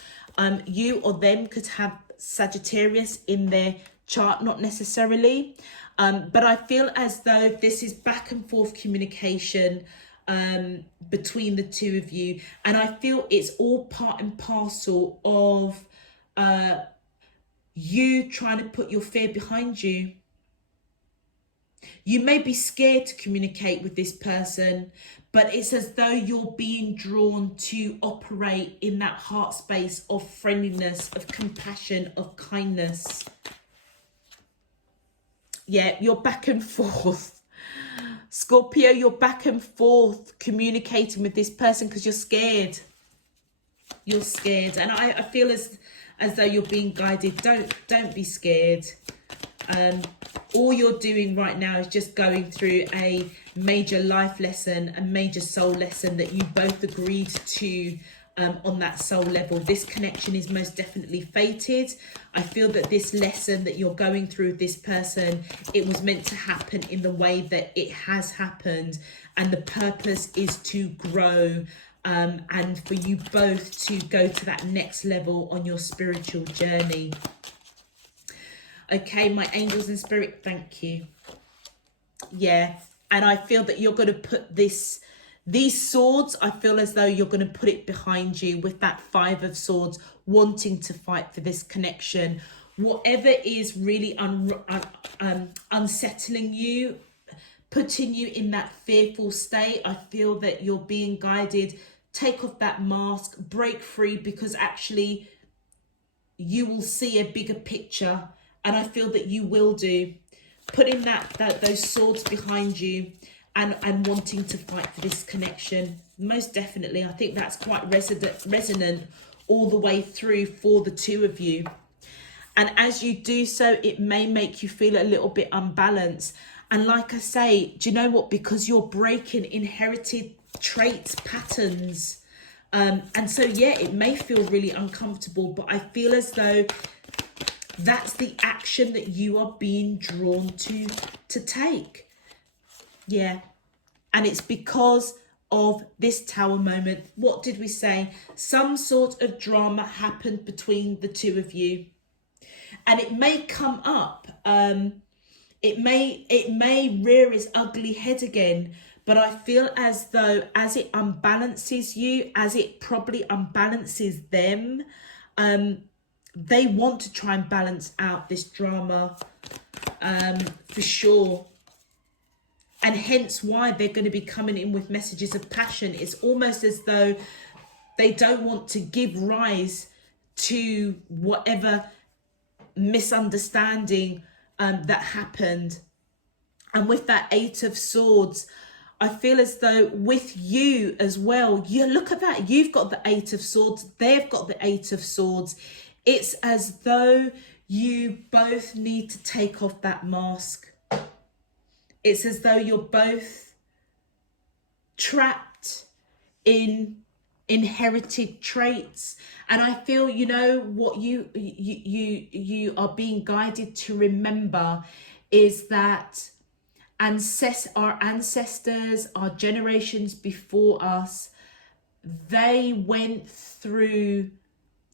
you or them could have Sagittarius in their chart, not necessarily. But I feel as though this is back and forth communication between the two of you. And I feel it's all part and parcel of you trying to put your fear behind you. You may be scared to communicate with this person, but it's as though you're being drawn to operate in that heart space of friendliness, of compassion, of kindness. Yeah, you're back and forth. Scorpio, you're back and forth communicating with this person because you're scared. You're scared. And I feel as though you're being guided. Don't be scared. All you're doing right now is just going through a major life lesson, a major soul lesson that you both agreed to on that soul level. This connection is most definitely fated. I feel that this lesson that you're going through with this person, it was meant to happen in the way that it has happened, and the purpose is to grow and for you both to go to that next level on your spiritual journey. Okay, my angels and spirit, thank you. Yeah, and I feel that you're going to put these swords, I feel as though you're going to put it behind you with that 5 of Swords, wanting to fight for this connection. Whatever is really unsettling you, putting you in that fearful state, I feel that you're being guided. Take off that mask, break free, because actually you will see a bigger picture. And I feel that you will do. Putting those swords behind you and wanting to fight for this connection. Most definitely. I think that's quite resonant all the way through for the two of you. And as you do so, it may make you feel a little bit unbalanced. And like I say, do you know what? Because you're breaking inherited traits, patterns. And so, yeah, it may feel really uncomfortable, but I feel as though that's the action that you are being drawn to take. Yeah. And it's because of this Tower moment. What did we say? Some sort of drama happened between the two of you. And it may come up. It may rear its ugly head again. But I feel as though as it unbalances you, as it probably unbalances them, they want to try and balance out this drama for sure. And hence why they're going to be coming in with messages of passion. It's almost as though they don't want to give rise to whatever misunderstanding that happened. And with that 8 of Swords, I feel as though with you as well, you look at that, you've got the 8 of Swords, they've got the 8 of Swords. It's as though you both need to take off that mask. It's as though you're both trapped in inherited traits. And I feel, you know, what you are being guided to remember is that our ancestors, our generations before us, they went through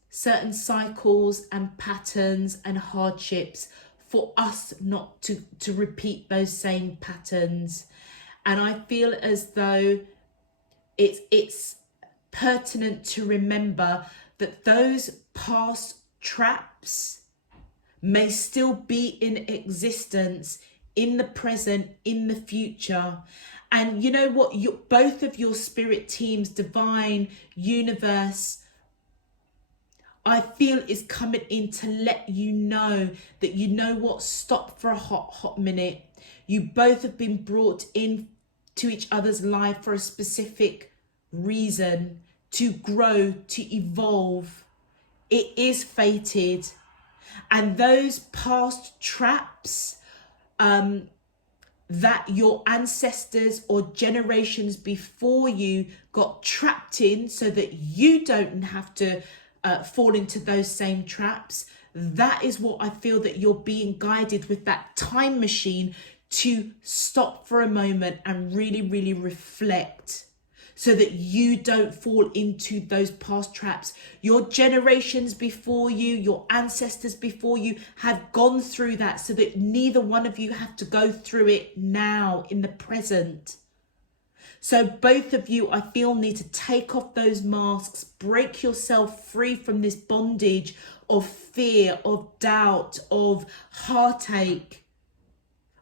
certain cycles and patterns and hardships for us not to repeat those same patterns. And I feel as though it's pertinent to remember that those past traps may still be in existence in the present, in the future. And you know what? Both of your spirit teams, divine, universe, I feel is coming in to let you know that, you know what, stop for a hot minute. You both have been brought in to each other's life for a specific reason, to grow, to evolve. It is fated. And those past traps that your ancestors or generations before you got trapped in so that you don't have to fall into those same traps, that is what I feel that you're being guided with, that time machine, to stop for a moment and really, really reflect so that you don't fall into those past traps. Your generations before you, your ancestors before you have gone through that so that neither one of you have to go through it now in the present. So both of you, I feel, need to take off those masks, break yourself free from this bondage of fear, of doubt, of heartache,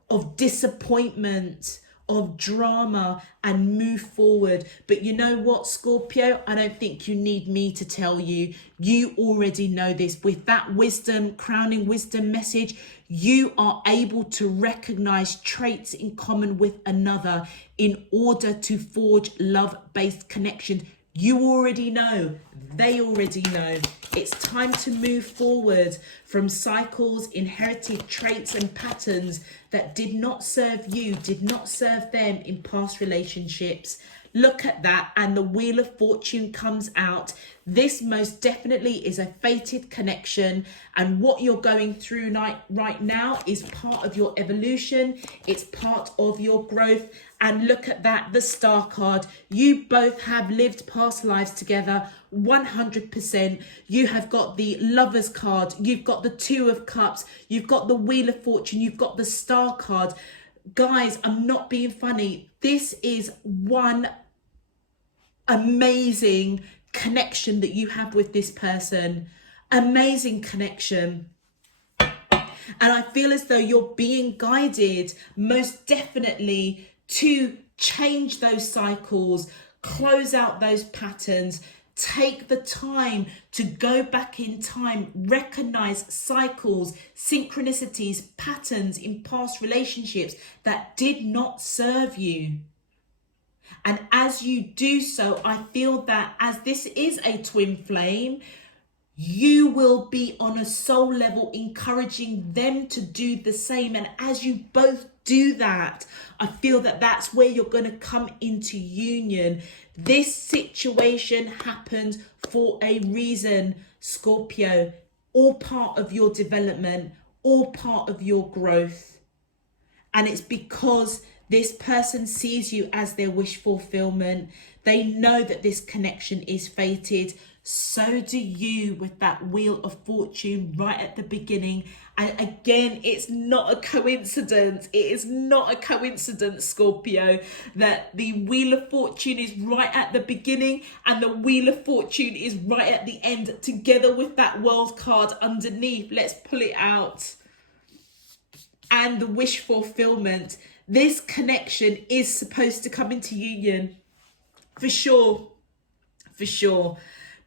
of disappointment, of drama, and move forward. But you know what, Scorpio? I don't think you need me to tell you. You already know this. With that wisdom, crowning wisdom message, you are able to recognize traits in common with another in order to forge love-based connections. You already know. They already know. It's time to move forward from cycles, inherited traits and patterns that did not serve you, did not serve them in past relationships. Look at that, and the Wheel of Fortune comes out. This most definitely is a fated connection, and what you're going through right now is part of your evolution. It's part of your growth. And look at that, the Star card. You both have lived past lives together, 100%. You have got the Lovers card, you've got the Two of Cups, you've got the Wheel of Fortune, you've got the Star card. Guys, I'm not being funny. This is one amazing connection that you have with this person. Amazing connection. And I feel as though you're being guided most definitely to change those cycles, close out those patterns, take the time to go back in time, recognize cycles, synchronicities, patterns in past relationships that did not serve you. And as you do so, I feel that as this is a twin flame, you will be on a soul level encouraging them to do the same. And as you both do that, I feel that that's where you're going to come into union. This situation happened for a reason, Scorpio. All part of your development, all part of your growth. And it's because this person sees you as their wish fulfillment. They know that this connection is fated. So do you with that Wheel of Fortune right at the beginning. And again, it's not a coincidence. It is not a coincidence, Scorpio, that the Wheel of Fortune is right at the beginning and the Wheel of Fortune is right at the end, together with that World card underneath. Let's pull it out. And the wish fulfillment. This connection is supposed to come into union. For sure. For sure.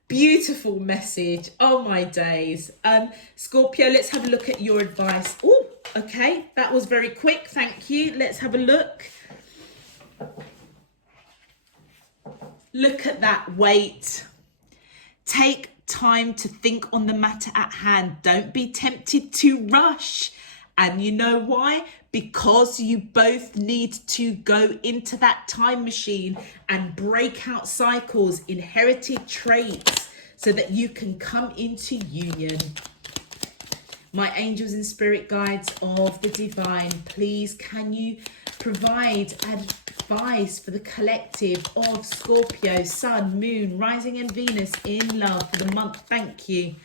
Beautiful message. Oh my days. Scorpio, let's have a look at your advice. Oh, okay. That was very quick. Thank you. Let's have a look. Look at that. Wait. Take time to think on the matter at hand. Don't be tempted to rush. And you know why? Because you both need to go into that time machine and break out cycles, inherited traits, so that you can come into union. My angels and spirit guides of the divine, please can you provide advice for the collective of Scorpio, Sun, Moon, Rising and Venus in love for the month. Thank you.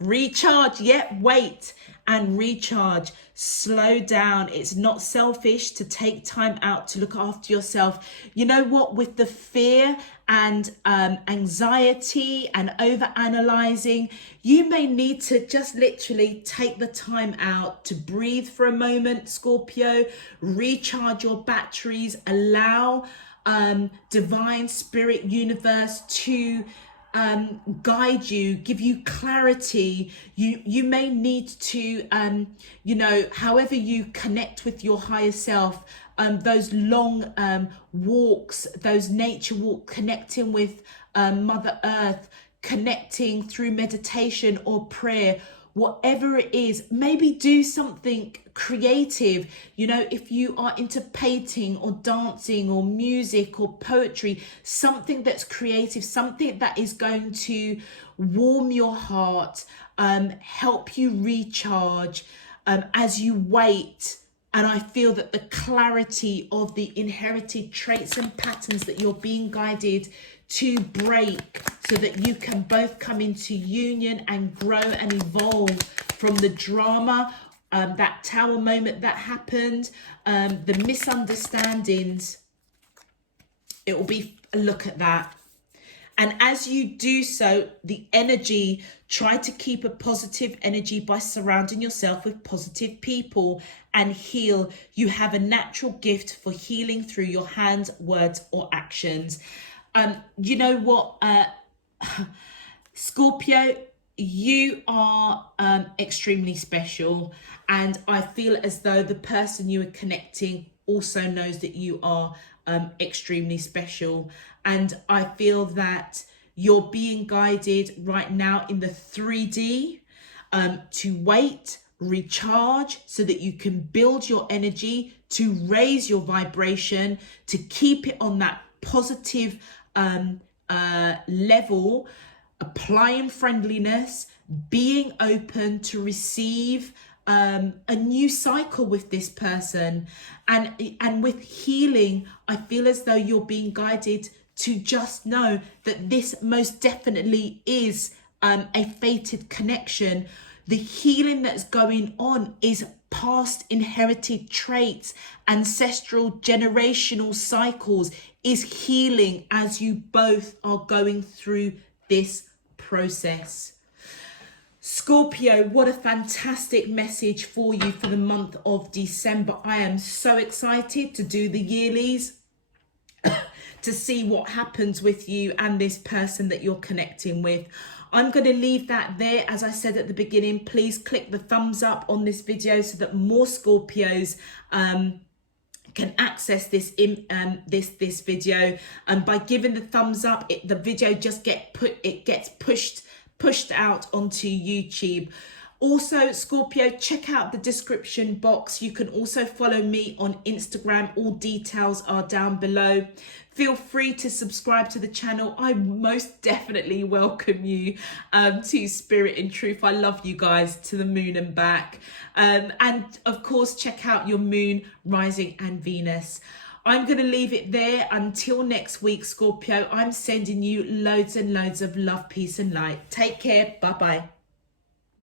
Recharge, wait and recharge. Slow down. It's not selfish to take time out to look after yourself. You know what? With the fear and anxiety and over analyzing, you may need to just literally take the time out to breathe for a moment, Scorpio. Recharge your batteries. Allow divine spirit universe to guide you, give you clarity. You may need to however you connect with your higher self, those long walks, those nature walks, connecting with Mother Earth, connecting through meditation or prayer, whatever it is. Maybe do something creative. You know, if you are into painting or dancing or music or poetry, something that's creative, something that is going to warm your heart, help you recharge as you wait. And I feel that the clarity of the inherited traits and patterns that you're being guided to break, so that you can both come into union and grow and evolve from the drama, that tower moment that happened, the misunderstandings. It will be a look at that. And as you do so, the energy, try to keep a positive energy by surrounding yourself with positive people and heal. You have a natural gift for healing through your hands, words, or actions. You know what, Scorpio, you are extremely special. And I feel as though the person you are connecting also knows that you are extremely special. And I feel that you're being guided right now in the 3D to wait, recharge, so that you can build your energy, to raise your vibration, to keep it on that positive level, applying friendliness, being open to receive a new cycle with this person. And with healing, I feel as though you're being guided to just know that this most definitely is a fated connection. The healing that's going on is past inherited traits, ancestral generational cycles is healing as you both are going through this process. Scorpio, what a fantastic message for you for the month of December. I am so excited to do the yearlies, to see what happens with you and this person that you're connecting with. I'm going to leave that there. As I said at the beginning, please click the thumbs up on this video so that more Scorpios can access this this video. And by giving the thumbs up, the video just gets pushed out onto YouTube. Also, Scorpio, check out the description box. You can also follow me on Instagram. All details are down below. Feel free to subscribe to the channel. I most definitely welcome you to Spirit in Truth. I love you guys to the moon and back. And of course, check out your moon, rising and Venus. I'm going to leave it there until next week, Scorpio. I'm sending you loads and loads of love, peace and light. Take care. Bye-bye.